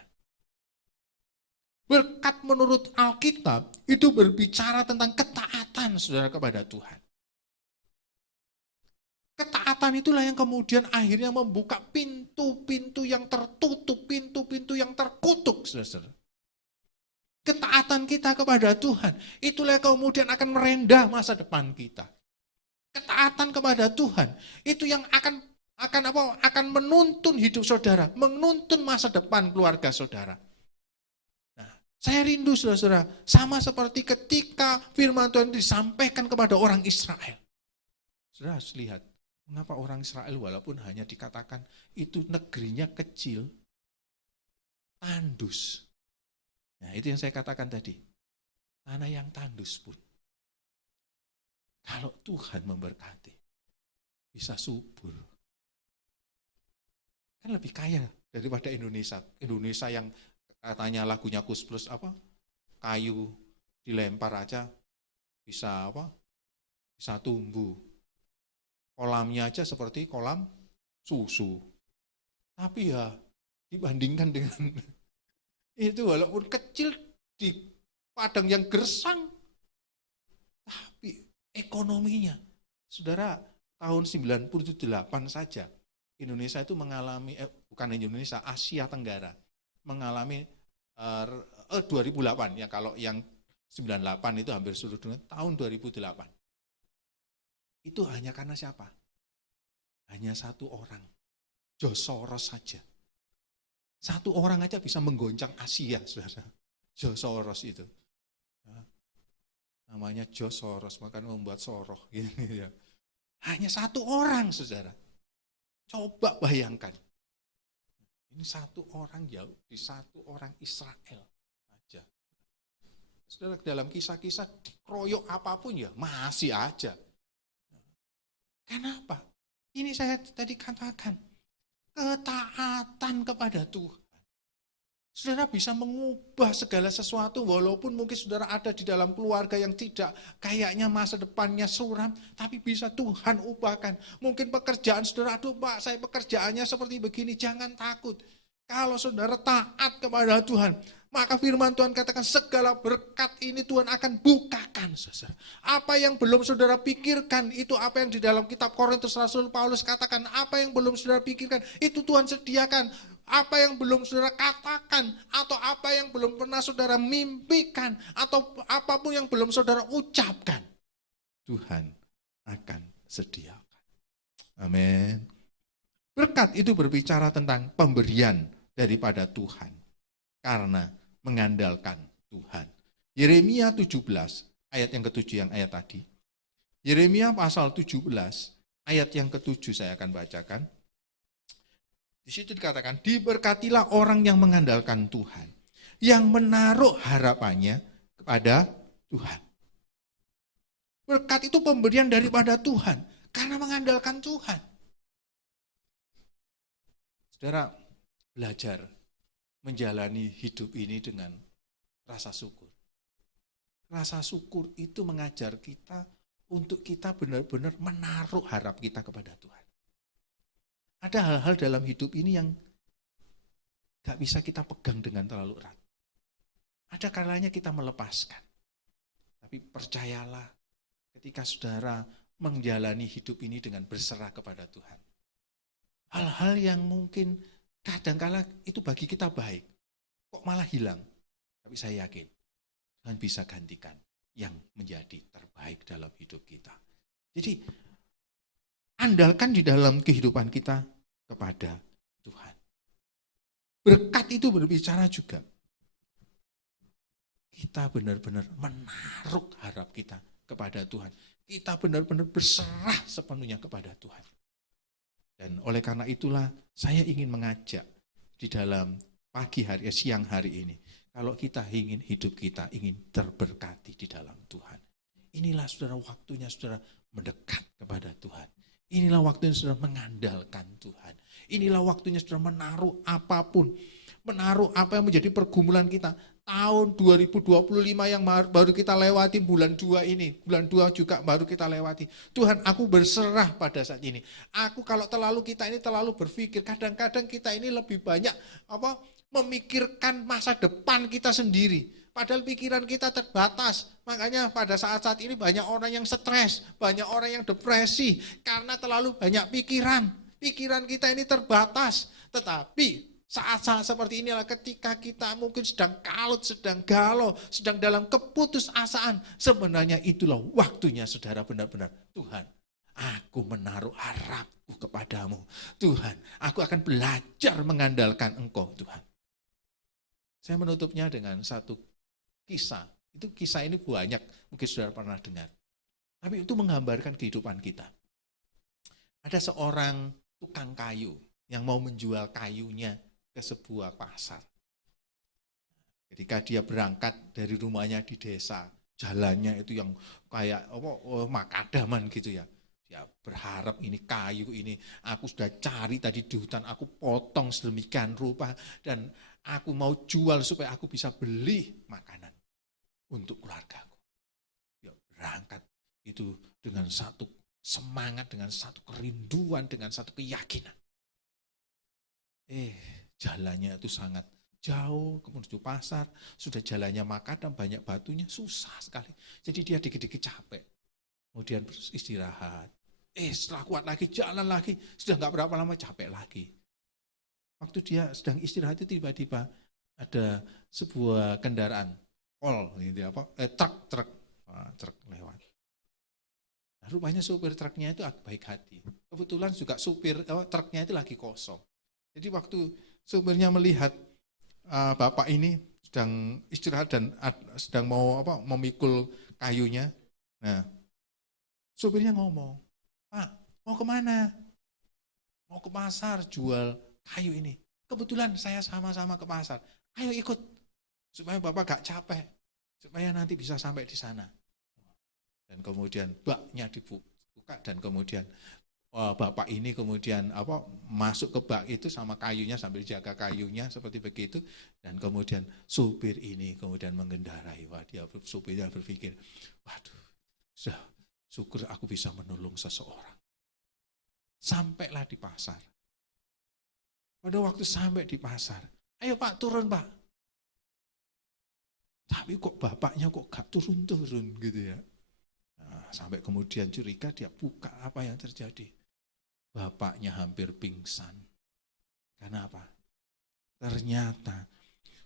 Berkat menurut Alkitab itu berbicara tentang ketaatan saudara kepada Tuhan. Ketaatan itulah yang kemudian akhirnya membuka pintu-pintu yang tertutup, pintu-pintu yang terkutuk, saudara. Ketaatan kita kepada Tuhan, itulah yang kemudian akan merendah masa depan kita. Ketaatan kepada Tuhan itu yang akan menuntun hidup saudara, menuntun masa depan keluarga saudara. Nah, saya rindu saudara-saudara, sama seperti ketika firman Tuhan disampaikan kepada orang Israel. Saudara harus lihat, mengapa orang Israel walaupun hanya dikatakan itu negerinya kecil, tandus. Nah, itu yang saya katakan tadi. Tanah yang tandus pun, kalau Tuhan memberkati, bisa subur. Kan lebih kaya daripada Indonesia. Indonesia yang katanya lagunya Kus Plus kayu dilempar aja bisa bisa tumbuh. Kolamnya aja seperti kolam susu. Tapi ya dibandingkan dengan itu walaupun kecil di padang yang gersang, tapi ekonominya, saudara, tahun 98 saja Indonesia itu mengalami, bukan Indonesia, Asia Tenggara mengalami 2008 ya, kalau yang 98 itu hampir seluruh dunia, tahun 2008 itu hanya karena siapa? Hanya satu orang, George Soros saja. Satu orang aja bisa menggoncang Asia, saudara. George Soros itu. Namanya George Soros, makanya membuat soroh. Gitu ya. Hanya satu orang, saudara. Coba bayangkan. Ini satu orang jauh, di satu orang Israel aja. Saudara, dalam kisah-kisah dikeroyok apapun ya masih aja. Kenapa? Ini saya tadi katakan, ketaatan kepada Tuhan. Saudara bisa mengubah segala sesuatu walaupun mungkin saudara ada di dalam keluarga yang tidak kayaknya masa depannya suram, tapi bisa Tuhan ubahkan. Mungkin pekerjaan saudara, aduh Pak, saya pekerjaannya seperti begini, jangan takut. Kalau saudara taat kepada Tuhan, maka firman Tuhan katakan segala berkat ini Tuhan akan bukakan. Saudara. Apa yang belum saudara pikirkan, itu apa yang di dalam kitab Korintus Rasul Paulus katakan, apa yang belum saudara pikirkan, itu Tuhan sediakan. Apa yang belum saudara katakan, atau apa yang belum pernah saudara mimpikan, atau apapun yang belum saudara ucapkan, Tuhan akan sediakan. Amin. Berkat itu berbicara tentang pemberian daripada Tuhan, karena mengandalkan Tuhan. Yeremia 17, ayat yang ke-7 yang ayat tadi. Yeremia pasal 17, ayat yang ke-7 saya akan bacakan. Di situ dikatakan, diberkatilah orang yang mengandalkan Tuhan, yang menaruh harapannya kepada Tuhan. Berkat itu pemberian daripada Tuhan, karena mengandalkan Tuhan. Saudara, belajar menjalani hidup ini dengan rasa syukur. Rasa syukur itu mengajar kita untuk kita benar-benar menaruh harap kita kepada Tuhan. Ada hal-hal dalam hidup ini yang gak bisa kita pegang dengan terlalu erat. Ada kalanya kita melepaskan. Tapi percayalah, ketika saudara menjalani hidup ini dengan berserah kepada Tuhan. Hal-hal yang mungkin kadangkala itu bagi kita baik, kok malah hilang. Tapi saya yakin, Tuhan bisa gantikan yang menjadi terbaik dalam hidup kita. Jadi, andalkan di dalam kehidupan kita kepada Tuhan. Berkat itu berbicara juga. Kita benar-benar menaruh harap kita kepada Tuhan. Kita benar-benar berserah sepenuhnya kepada Tuhan. Dan oleh karena itulah saya ingin mengajak di dalam siang hari ini. Kalau kita ingin hidup kita ingin terberkati di dalam Tuhan. Inilah saudara waktunya saudara mendekat kepada Tuhan. Inilah waktunya saudara mengandalkan Tuhan. Inilah waktunya saudara menaruh apapun. Menaruh apa yang menjadi pergumulan kita. Tahun 2025 yang baru kita lewati bulan 2 ini. Bulan 2 juga baru kita lewati. Tuhan, aku berserah pada saat ini. Aku kalau kita ini terlalu berpikir. Kadang-kadang kita ini lebih banyak memikirkan masa depan kita sendiri. Padahal pikiran kita terbatas. Makanya pada saat-saat ini banyak orang yang stres, banyak orang yang depresi karena terlalu banyak pikiran. Pikiran kita ini terbatas. Tetapi saat-saat seperti inilah ketika kita mungkin sedang kalut, sedang galau, sedang dalam keputusasaan. Sebenarnya itulah waktunya saudara benar-benar Tuhan, aku menaruh harapku kepadamu. Tuhan, aku akan belajar mengandalkan Engkau, Tuhan. Saya menutupnya dengan satu kisah. Itu kisah ini banyak, mungkin saudara pernah dengar. Tapi itu menggambarkan kehidupan kita. Ada seorang tukang kayu yang mau menjual kayunya ke sebuah pasar. Ketika dia berangkat dari rumahnya di desa, jalannya itu yang kayak makadaman gitu ya. Dia berharap ini kayu ini, aku sudah cari tadi di hutan, aku potong sedemikian rupa dan aku mau jual supaya aku bisa beli makanan untuk keluargaku. Dia berangkat itu dengan satu semangat, dengan satu kerinduan, dengan satu keyakinan. Jalannya itu sangat jauh menuju pasar, sudah jalannya makadam, banyak batunya, susah sekali. Jadi dia dikit-dikit capek, kemudian istirahat. Setelah kuat lagi, jalan lagi, sudah nggak berapa lama capek lagi. Waktu dia sedang istirahat itu tiba-tiba ada sebuah kendaraan, truk lewat. Nah, rupanya supir truknya itu baik hati. Kebetulan juga supir truknya itu lagi kosong. Jadi waktu supirnya melihat bapak ini sedang istirahat dan sedang mau memikul kayunya. Nah, supirnya ngomong, "Pak, mau kemana?" "Mau ke pasar jual kayu ini." "Kebetulan saya sama-sama ke pasar." "Ayo ikut, supaya bapak gak capek, supaya nanti bisa sampai di sana." Dan kemudian baknya dibuka dan kemudian bapak ini kemudian masuk ke bak itu sama kayunya sambil jaga kayunya seperti begitu, dan kemudian supir ini kemudian mengendarai. Supirnya berpikir, waduh, sudah syukur aku bisa menolong seseorang. Sampailah di pasar. Pada waktu sampai di pasar, "Ayo Pak, turun Pak." Tapi kok bapaknya kok gak turun-turun gitu ya. Nah, sampai kemudian curiga, dia buka apa yang terjadi. Bapaknya hampir pingsan. Karena apa? Ternyata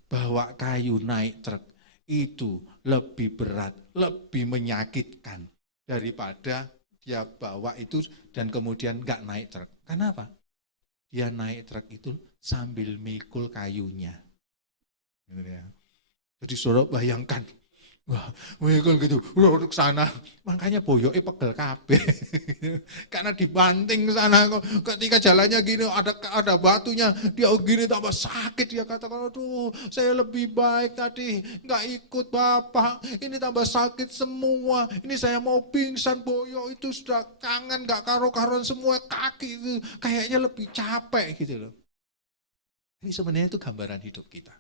bawa kayu naik truk itu lebih berat, lebih menyakitkan daripada dia bawa itu dan kemudian gak naik truk. Kenapa? Dia naik truk itu sambil mikul kayunya. Jadi saudara bayangkan, wah, mikul gitu, udah ke sana, makanya boyoke pegel kabeh. Karena dibanting sana, ketika jalannya gini ada batunya, dia gini tambah sakit, dia katakan, "Aduh, saya lebih baik tadi nggak ikut Bapak, ini tambah sakit semua, ini saya mau pingsan, boyok itu sudah kangen nggak karo-karuan semua, kaki itu kayaknya lebih capek gitu loh." Ini sebenarnya itu gambaran hidup kita.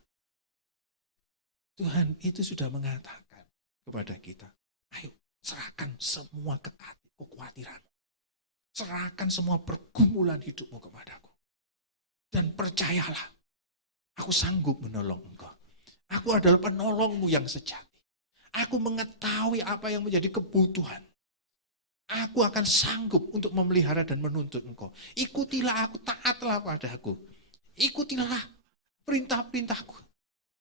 Tuhan itu sudah mengatakan kepada kita, "Ayo serahkan semua kekhawatiranmu. Serahkan semua pergumulan hidupmu kepadaku. Dan percayalah, aku sanggup menolong engkau. Aku adalah penolongmu yang sejati. Aku mengetahui apa yang menjadi kebutuhan. Aku akan sanggup untuk memelihara dan menuntut engkau. Ikutilah aku, taatlah padaku. Ikutilah perintah-perintahku.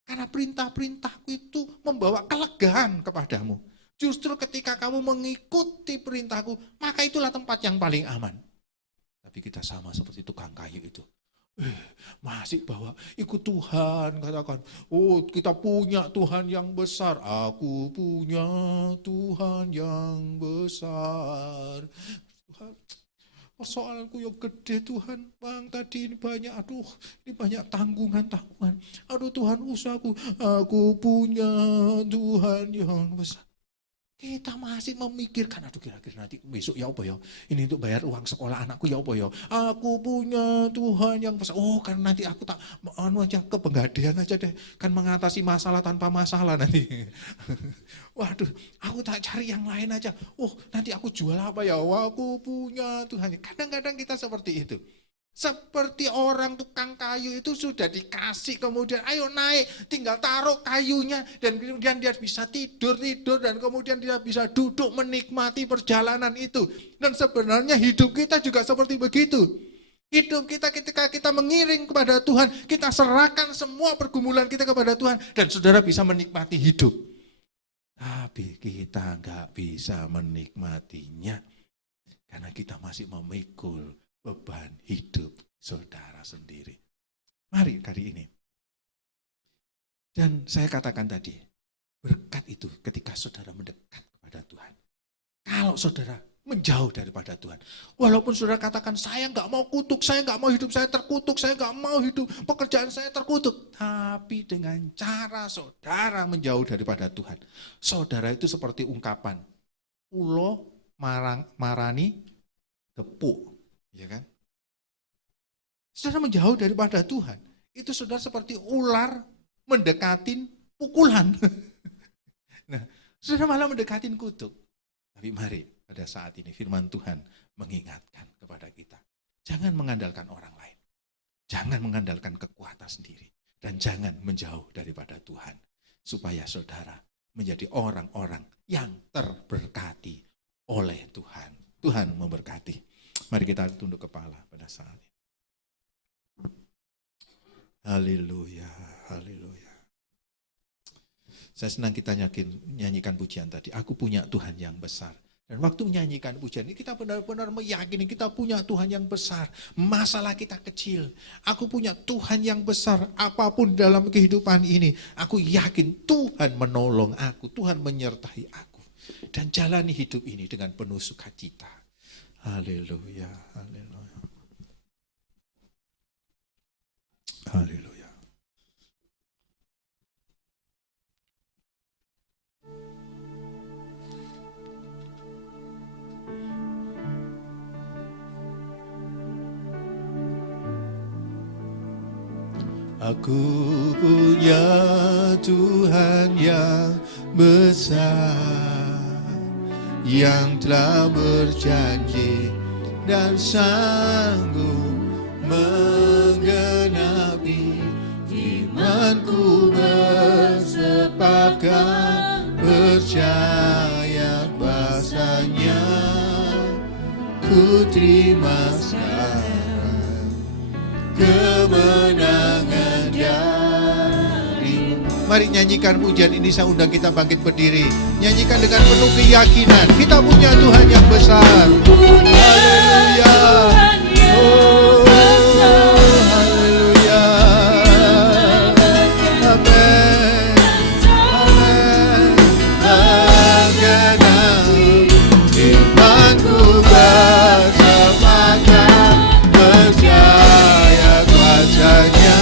Karena perintah-perintahku itu membawa kelegaan kepadamu. Justru ketika kamu mengikuti perintahku, maka itulah tempat yang paling aman." Tapi kita sama seperti tukang kayu itu. Masih bahwa ikut Tuhan, katakan, "Oh, kita punya Tuhan yang besar. Aku punya Tuhan yang besar." Tuhan, persoalanku yang gede Tuhan, Bang, tadi ini banyak, ini banyak tanggungan. Aduh Tuhan, usahaku, aku punya Tuhan yang besar. Kita masih memikirkan, kira-kira nanti besok ya apa ya, ini untuk bayar uang sekolah anakku ya apa ya, aku punya Tuhan yang besar. Oh, kan nanti aku tak aja ke penggadean aja deh, kan mengatasi masalah tanpa masalah nanti. Waduh, aku tak cari yang lain aja. Oh, nanti aku jual apa ya, aku punya Tuhan. Kadang-kadang kita seperti itu. Seperti orang tukang kayu itu sudah dikasih, kemudian ayo naik, tinggal taruh kayunya, dan kemudian dia bisa tidur dan kemudian dia bisa duduk menikmati perjalanan itu. Dan sebenarnya hidup kita juga seperti begitu. Hidup kita ketika kita mengiring kepada Tuhan, kita serahkan semua pergumulan kita kepada Tuhan, dan saudara bisa menikmati hidup. Tapi kita nggak bisa menikmatinya Karena kita masih memikul beban hidup saudara sendiri. Mari kali ini. Dan saya katakan tadi, berkat itu ketika saudara mendekat kepada Tuhan. Kalau saudara menjauh daripada Tuhan. Walaupun saudara katakan, saya nggak mau kutuk, saya nggak mau hidup saya terkutuk, saya nggak mau hidup pekerjaan saya terkutuk. Tapi dengan cara saudara menjauh daripada Tuhan. Saudara itu seperti ungkapan, ulo marani tepuk. Ya kan? Saudara menjauh daripada Tuhan. Itu saudara seperti ular mendekatin pukulan. Nah, saudara malah mendekatin kutuk. Tapi mari pada saat ini firman Tuhan mengingatkan kepada kita. Jangan mengandalkan orang lain. Jangan mengandalkan kekuatan sendiri. Dan jangan menjauh daripada Tuhan. Supaya saudara menjadi orang-orang yang terberkati oleh Tuhan. Tuhan memberkati. Mari kita tunduk kepala pada saat ini. Haleluya, haleluya. Saya senang kita nyanyikan pujian tadi. Aku punya Tuhan yang besar. Dan waktu menyanyikan pujian ini kita benar-benar meyakini kita punya Tuhan yang besar. Masalah kita kecil. Aku punya Tuhan yang besar. Apapun dalam kehidupan ini. Aku yakin Tuhan menolong aku. Tuhan menyertai aku. Dan jalani hidup ini dengan penuh sukacita. Haleluya, haleluya. Haleluya. Aku punya Tuhan yang besar, yang telah berjanji dan sanggup menggenapi imanku, bersepakat percaya bahasanya ku terima sekarang kemenangan darimu. Mari nyanyikan pujian ini, saya undang kita bangkit berdiri. Nyanyikan dengan penuh keyakinan. Kita punya Tuhan yang besar. Haleluya. Oh, haleluya. Amin. Amin. Mengenal imanku bersepakat percaya kuasanya.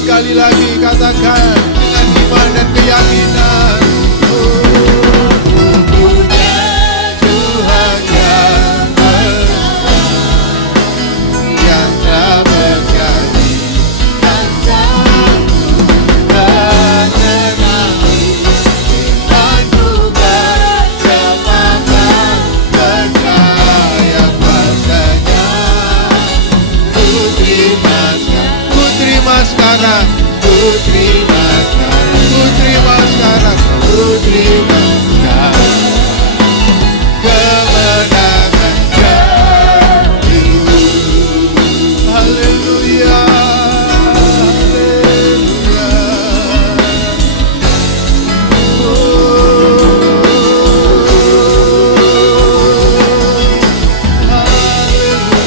Sekali lagi katakan dengan iman dan keyakinan. Punya Tuhan yang besar, yang telah berjanji dan sanggup menenangi imanku, bersepakat percaya kuasanya. Ku terima sekarang, ku terima sekarang, ku terima sekarang, ku terima sekarang kemenangan darimu. Haleluya, haleluya. Haleluya.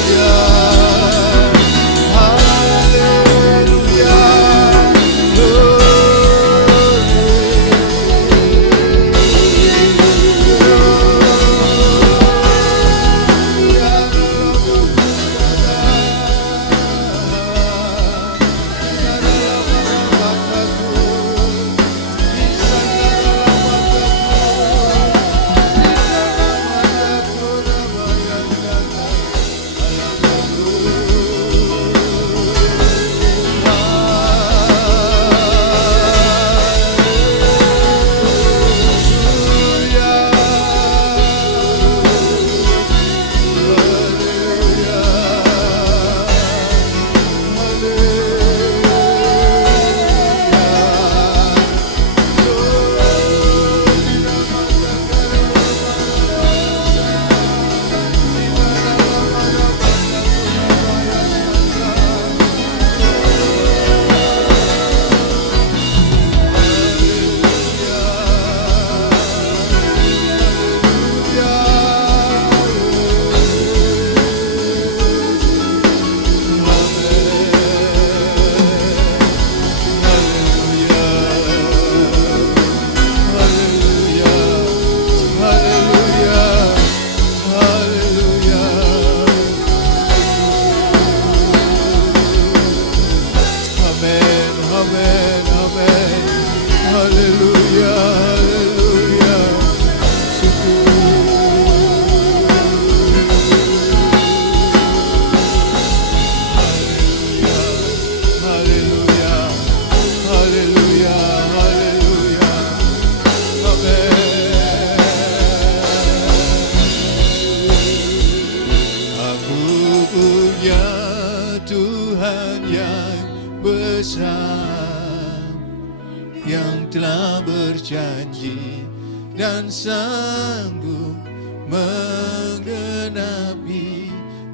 yang telah berjanji dan sanggup menggenapi.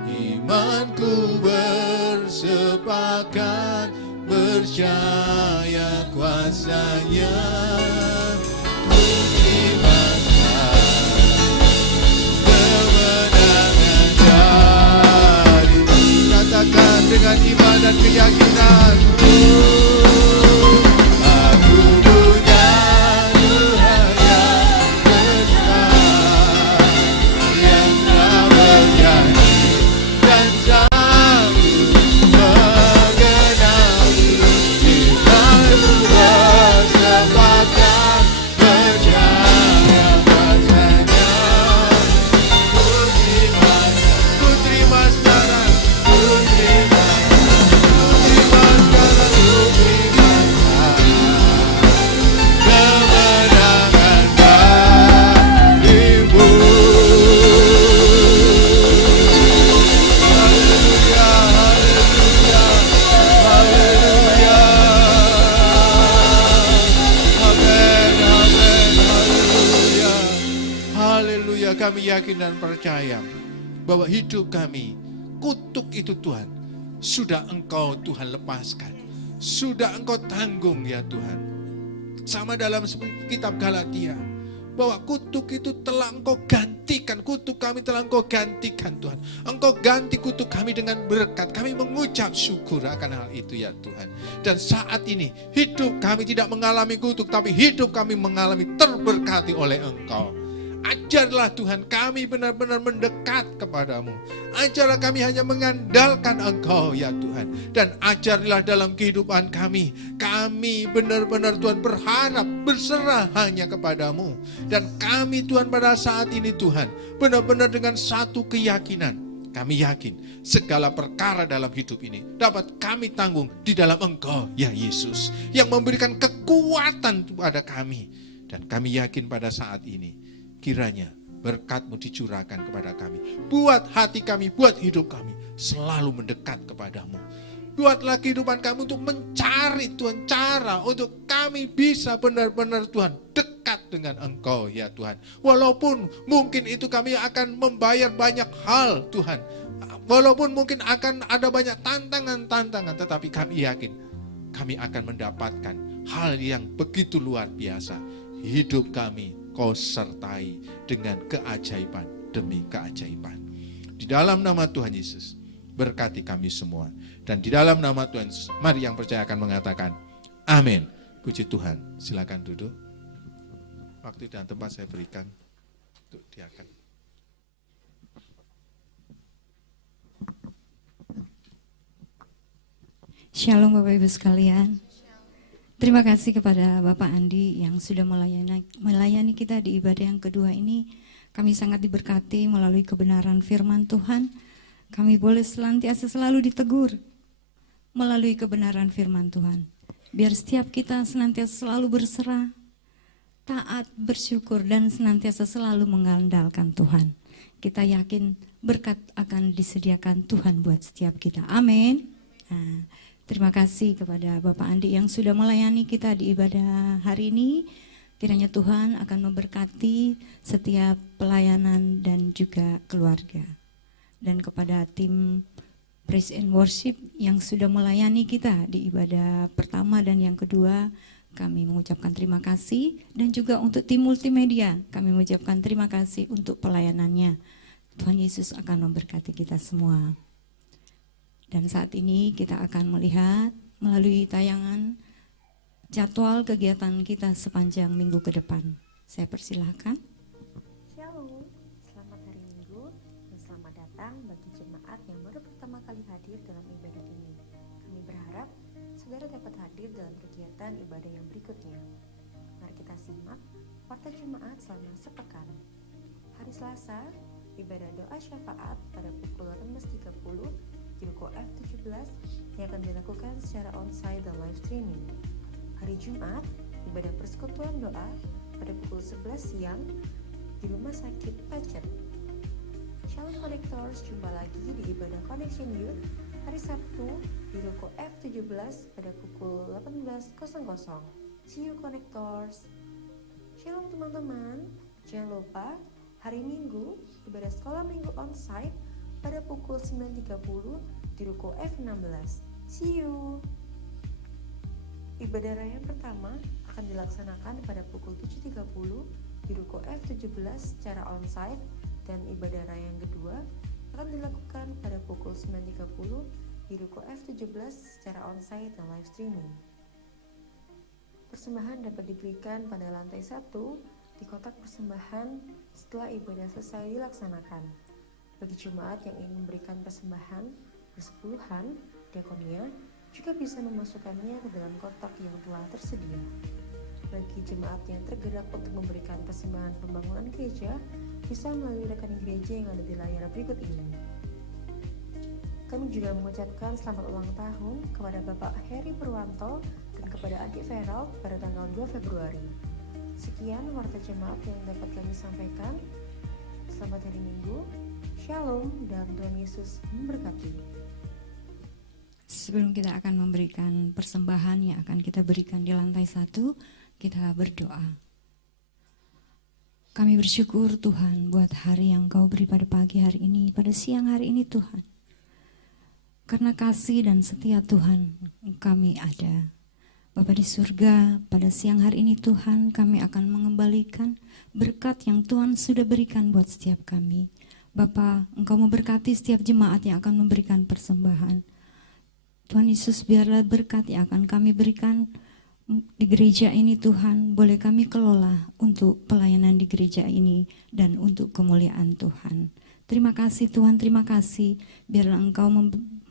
Imanku bersepakat percaya kuasa-Nya. Ku terima kemenangan dari. Katakan dengan iman dan keyakinan. Aku punya Tuhan yang besar, yang telah berjanji dan sanggup menggenapi. Imanku bersepakat percaya kuasa-Nya. Ku terima sekarang, ku terima sekarang, ku terima kemenangan darimu. Haleluya, haleluya, haleluya. Amin, amin, haleluya. Haleluya, kami yakin dan percaya bahwa hidup kami, kutuk itu Tuhan, sudah Engkau Tuhan lepaskan. Sudah Engkau tanggung ya Tuhan. Sama dalam kitab Galatia, bahwa kutuk itu telah Engkau gantikan. Kutuk kami telah Engkau gantikan Tuhan. Engkau ganti kutuk kami dengan berkat. Kami mengucap syukur akan hal itu ya Tuhan. Dan saat ini hidup kami tidak mengalami kutuk, tapi hidup kami mengalami terberkati oleh Engkau. Ajarlah Tuhan kami benar-benar mendekat kepadamu. Ajarlah kami hanya mengandalkan Engkau ya Tuhan. Dan ajarilah dalam kehidupan kami. Kami benar-benar Tuhan berharap, berserah hanya kepadamu. Dan kami Tuhan pada saat ini Tuhan, benar-benar dengan satu keyakinan. Kami yakin segala perkara dalam hidup ini dapat kami tanggung di dalam Engkau ya Yesus. Yang memberikan kekuatan kepada kami. Dan kami yakin pada saat ini kiranya berkat-Mu dicurahkan kepada kami. Buat hati kami, buat hidup kami selalu mendekat kepadamu. Buatlah kehidupan kami untuk mencari Tuhan cara untuk kami bisa benar-benar Tuhan dekat dengan Engkau ya Tuhan. Walaupun mungkin itu kami akan membayar banyak hal Tuhan. Walaupun mungkin akan ada banyak tantangan-tantangan, tetapi kami yakin kami akan mendapatkan hal yang begitu luar biasa. Hidup kami Kau sertai dengan keajaiban demi keajaiban. Di dalam nama Tuhan Yesus, berkati kami semua. Dan di dalam nama Tuhan Yesus, mari yang percaya akan mengatakan, amin. Puji Tuhan, silakan duduk. Waktu dan tempat saya berikan untuk diakan. Shalom Bapak Ibu sekalian. Terima kasih kepada Bapak Andi yang sudah melayani kita di ibadah yang kedua ini. Kami sangat diberkati melalui kebenaran firman Tuhan. Kami boleh senantiasa selalu ditegur melalui kebenaran firman Tuhan. Biar setiap kita senantiasa selalu berserah, taat, bersyukur, dan senantiasa selalu mengandalkan Tuhan. Kita yakin berkat akan disediakan Tuhan buat setiap kita. Amin. Nah, terima kasih kepada Bapak Andi yang sudah melayani kita di ibadah hari ini. Kiranya Tuhan akan memberkati setiap pelayanan dan juga keluarga. Dan kepada tim Praise and Worship yang sudah melayani kita di ibadah pertama dan yang kedua, kami mengucapkan terima kasih. Dan juga untuk tim multimedia, kami mengucapkan terima kasih untuk pelayanannya. Tuhan Yesus akan memberkati kita semua. Dan saat ini kita akan melihat melalui tayangan jadwal kegiatan kita sepanjang minggu ke depan. Saya persilahkan. Shalom, selamat hari Minggu dan selamat datang bagi jemaat yang baru pertama kali hadir dalam ibadah ini. Kami berharap saudara dapat hadir dalam kegiatan ibadah yang berikutnya. Mari kita simak warta jemaat selama sepekan. Hari Selasa, ibadah doa syafaat pada pukul 18.30 di Ruko F17 yang akan dilakukan secara onsite dan live streaming. Hari Jumat, ibadah persekutuan doa pada pukul 11 siang di Rumah Sakit Pacet. Shalom Connectors, jumpa lagi di ibadah Connection Youth hari Sabtu di Ruko F17 pada pukul 18.00. See you connectors. Shalom teman-teman. Jangan lupa hari Minggu ibadah sekolah minggu onsite pada pukul 9.30 di Ruko F16. See you. Ibadah raya pertama akan dilaksanakan pada pukul 7.30 di Ruko F17 secara onsite, dan ibadah raya yang kedua akan dilakukan pada pukul 9.30 di Ruko F17 secara onsite dan live streaming. Persembahan dapat diberikan pada lantai 1 di kotak persembahan setelah ibadah selesai dilaksanakan. Bagi jemaat yang ingin memberikan persembahan bersepuluhan, diakonia juga bisa memasukkannya ke dalam kotak yang telah tersedia. Bagi jemaat yang tergerak untuk memberikan persembahan pembangunan gereja, bisa melalui rekening gereja yang ada di layar berikut ini. Kami juga mengucapkan selamat ulang tahun kepada Bapak Heri Purwanto dan kepada adik Feral pada tanggal 2 Februari. Sekian warta jemaat yang dapat kami sampaikan. Selamat hari Minggu, Shalom, dan Tuhan Yesus memberkati. Sebelum kita akan memberikan persembahan yang akan kita berikan di lantai 1, kita berdoa. Kami bersyukur Tuhan buat hari yang Kau beri pada pagi hari ini, pada siang hari ini Tuhan. Karena kasih dan setia Tuhan kami ada. Bapa di surga, pada siang hari ini Tuhan kami akan mengembalikan berkat yang Tuhan sudah berikan buat setiap kami. Bapa, Engkau memberkati setiap jemaat yang akan memberikan persembahan. Tuhan Yesus, biarlah berkat yang akan kami berikan di gereja ini Tuhan, boleh kami kelola untuk pelayanan di gereja ini dan untuk kemuliaan Tuhan. Terima kasih Tuhan, terima kasih. Biarlah Engkau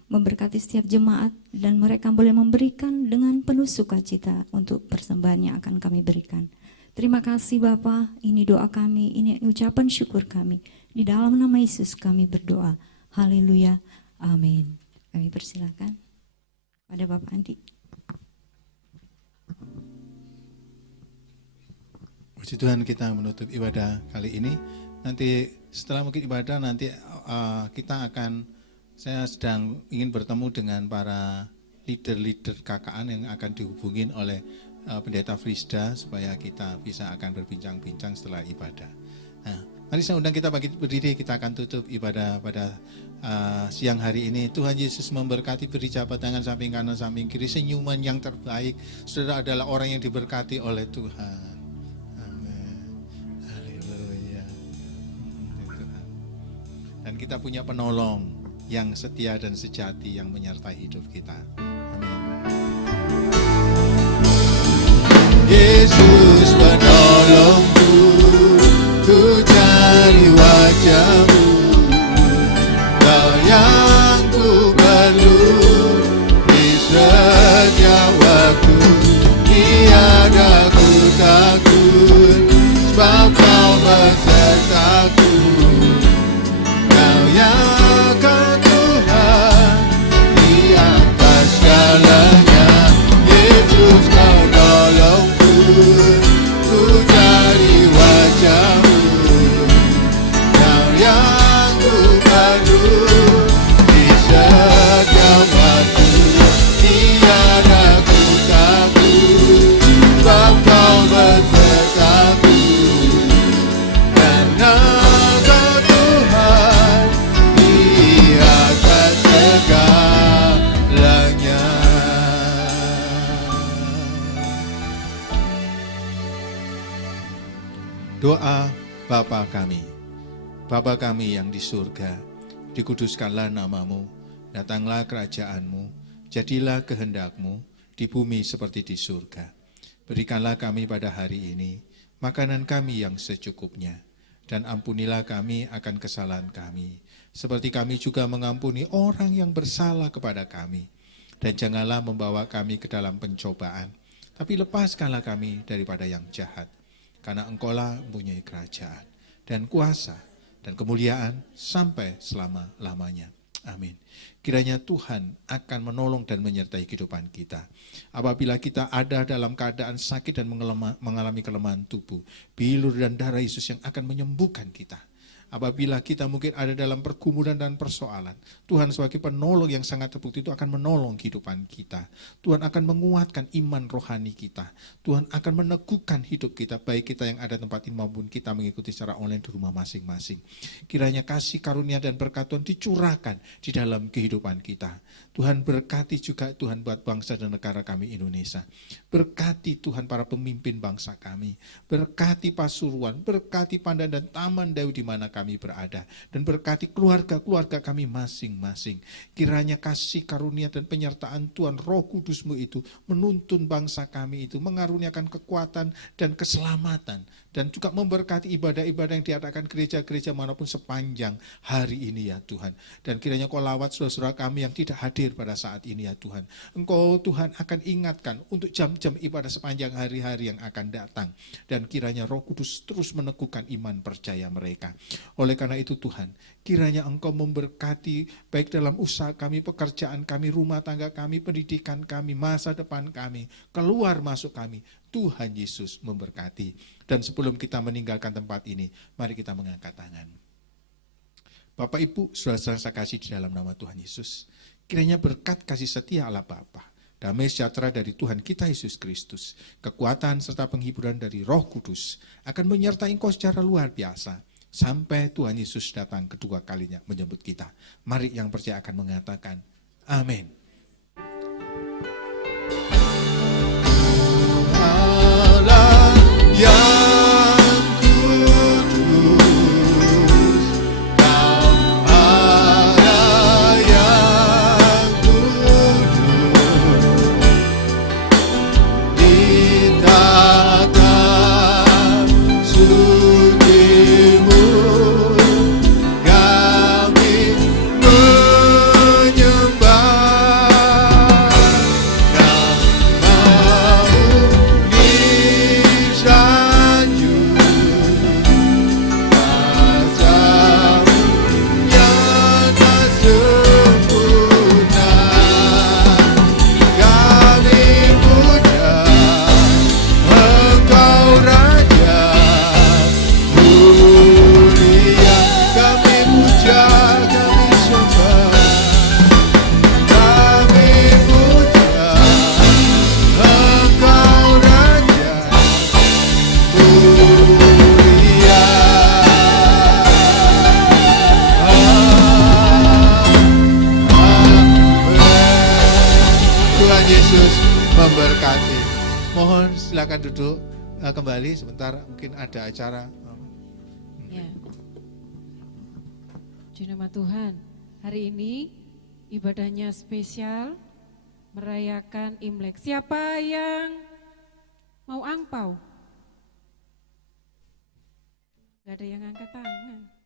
memberkati setiap jemaat dan mereka boleh memberikan dengan penuh sukacita untuk persembahan yang akan kami berikan. Terima kasih Bapa, ini doa kami, ini ucapan syukur kami. Di dalam nama Yesus kami berdoa. Haleluya, amin. Kami persilakan pada Bapak Andi. Puji Tuhan, kita menutup ibadah kali ini. Nanti setelah mungkin ibadah nanti saya sedang ingin bertemu dengan para leader-leader KKN yang akan dihubungin oleh Pendeta Frisda supaya kita bisa akan berbincang-bincang setelah ibadah. Nah, mari saya undang kita berdiri, kita akan tutup ibadah pada siang hari ini. Tuhan Yesus memberkati, beri jabat tangan samping kanan samping kiri, senyuman yang terbaik. Saudara adalah orang yang diberkati oleh Tuhan. Amin. Haleluya. Dan kita punya penolong yang setia dan sejati yang menyertai hidup kita. Amin. Yesus penolongku, ku cari wajah-Mu, Kau yang ku perlu di setiap waktu. Tiada ku takut, sebab Kau besertaku. Kau yang akan Tuhan di atas segalanya. Yesus Kau nolongku, ku cari wajah-Mu, Kau yang ku padu di setiap waktu. Tiada ku takut, sebab Kau besertaku. Karena Kau Tuhan di atas segalanya. Doa Bapa kami. Bapa kami yang di surga, dikuduskanlah nama-Mu, datanglah kerajaan-Mu, jadilah kehendak-Mu di bumi seperti di surga. Berikanlah kami pada hari ini makanan kami yang secukupnya, dan ampunilah kami akan kesalahan kami, seperti kami juga mengampuni orang yang bersalah kepada kami. Dan janganlah membawa kami ke dalam pencobaan, tapi lepaskanlah kami daripada yang jahat. Karena Engkau-lah mempunyai kerajaan dan kuasa dan kemuliaan sampai selama-lamanya. Amin. Kiranya Tuhan akan menolong dan menyertai kehidupan kita. Apabila kita ada dalam keadaan sakit dan mengalami kelemahan tubuh, bilur dan darah Yesus yang akan menyembuhkan kita. Apabila kita mungkin ada dalam pergumulan dan persoalan, Tuhan sebagai penolong yang sangat terbukti itu akan menolong kehidupan kita. Tuhan akan menguatkan iman rohani kita. Tuhan akan meneguhkan hidup kita, baik kita yang ada tempat ini maupun kita mengikuti secara online di rumah masing-masing. Kiranya kasih karunia dan berkat Tuhan dicurahkan di dalam kehidupan kita. Tuhan berkati juga Tuhan buat bangsa dan negara kami Indonesia. Berkati Tuhan para pemimpin bangsa kami. Berkati Pasuruan, berkati Pandan dan Taman Daud di mana kami berada. Dan berkati keluarga-keluarga kami masing-masing. Kiranya kasih karunia dan penyertaan Tuhan Roh Kudus-Mu itu menuntun bangsa kami itu, mengaruniakan kekuatan dan keselamatan. Dan juga memberkati ibadah-ibadah yang diadakan gereja-gereja manapun sepanjang hari ini ya Tuhan. Dan kiranya Kau lawat saudara-saudara kami yang tidak hadir pada saat ini ya Tuhan. Engkau Tuhan akan ingatkan untuk jam-jam ibadah sepanjang hari-hari yang akan datang. Dan kiranya Roh Kudus terus meneguhkan iman percaya mereka. Oleh karena itu Tuhan, kiranya Engkau memberkati baik dalam usaha kami, pekerjaan kami, rumah tangga kami, pendidikan kami, masa depan kami, keluar masuk kami. Tuhan Yesus memberkati. Dan sebelum kita meninggalkan tempat ini, mari kita mengangkat tangan. Bapak Ibu, saudara-saudara saya kasih di dalam nama Tuhan Yesus. Kiranya berkat kasih setia Allah Bapa, damai sejahtera dari Tuhan kita Yesus Kristus, kekuatan serta penghiburan dari Roh Kudus akan menyertai engkau secara luar biasa. Sampai Tuhan Yesus datang kedua kalinya menjemput kita. Mari yang percaya akan mengatakan, amin. Memberkati. Mohon silakan duduk kembali sebentar, mungkin ada acara. Ya. Puji nama Tuhan. Hari ini ibadahnya spesial merayakan Imlek. Siapa yang mau angpau? Gak ada yang angkat tangan.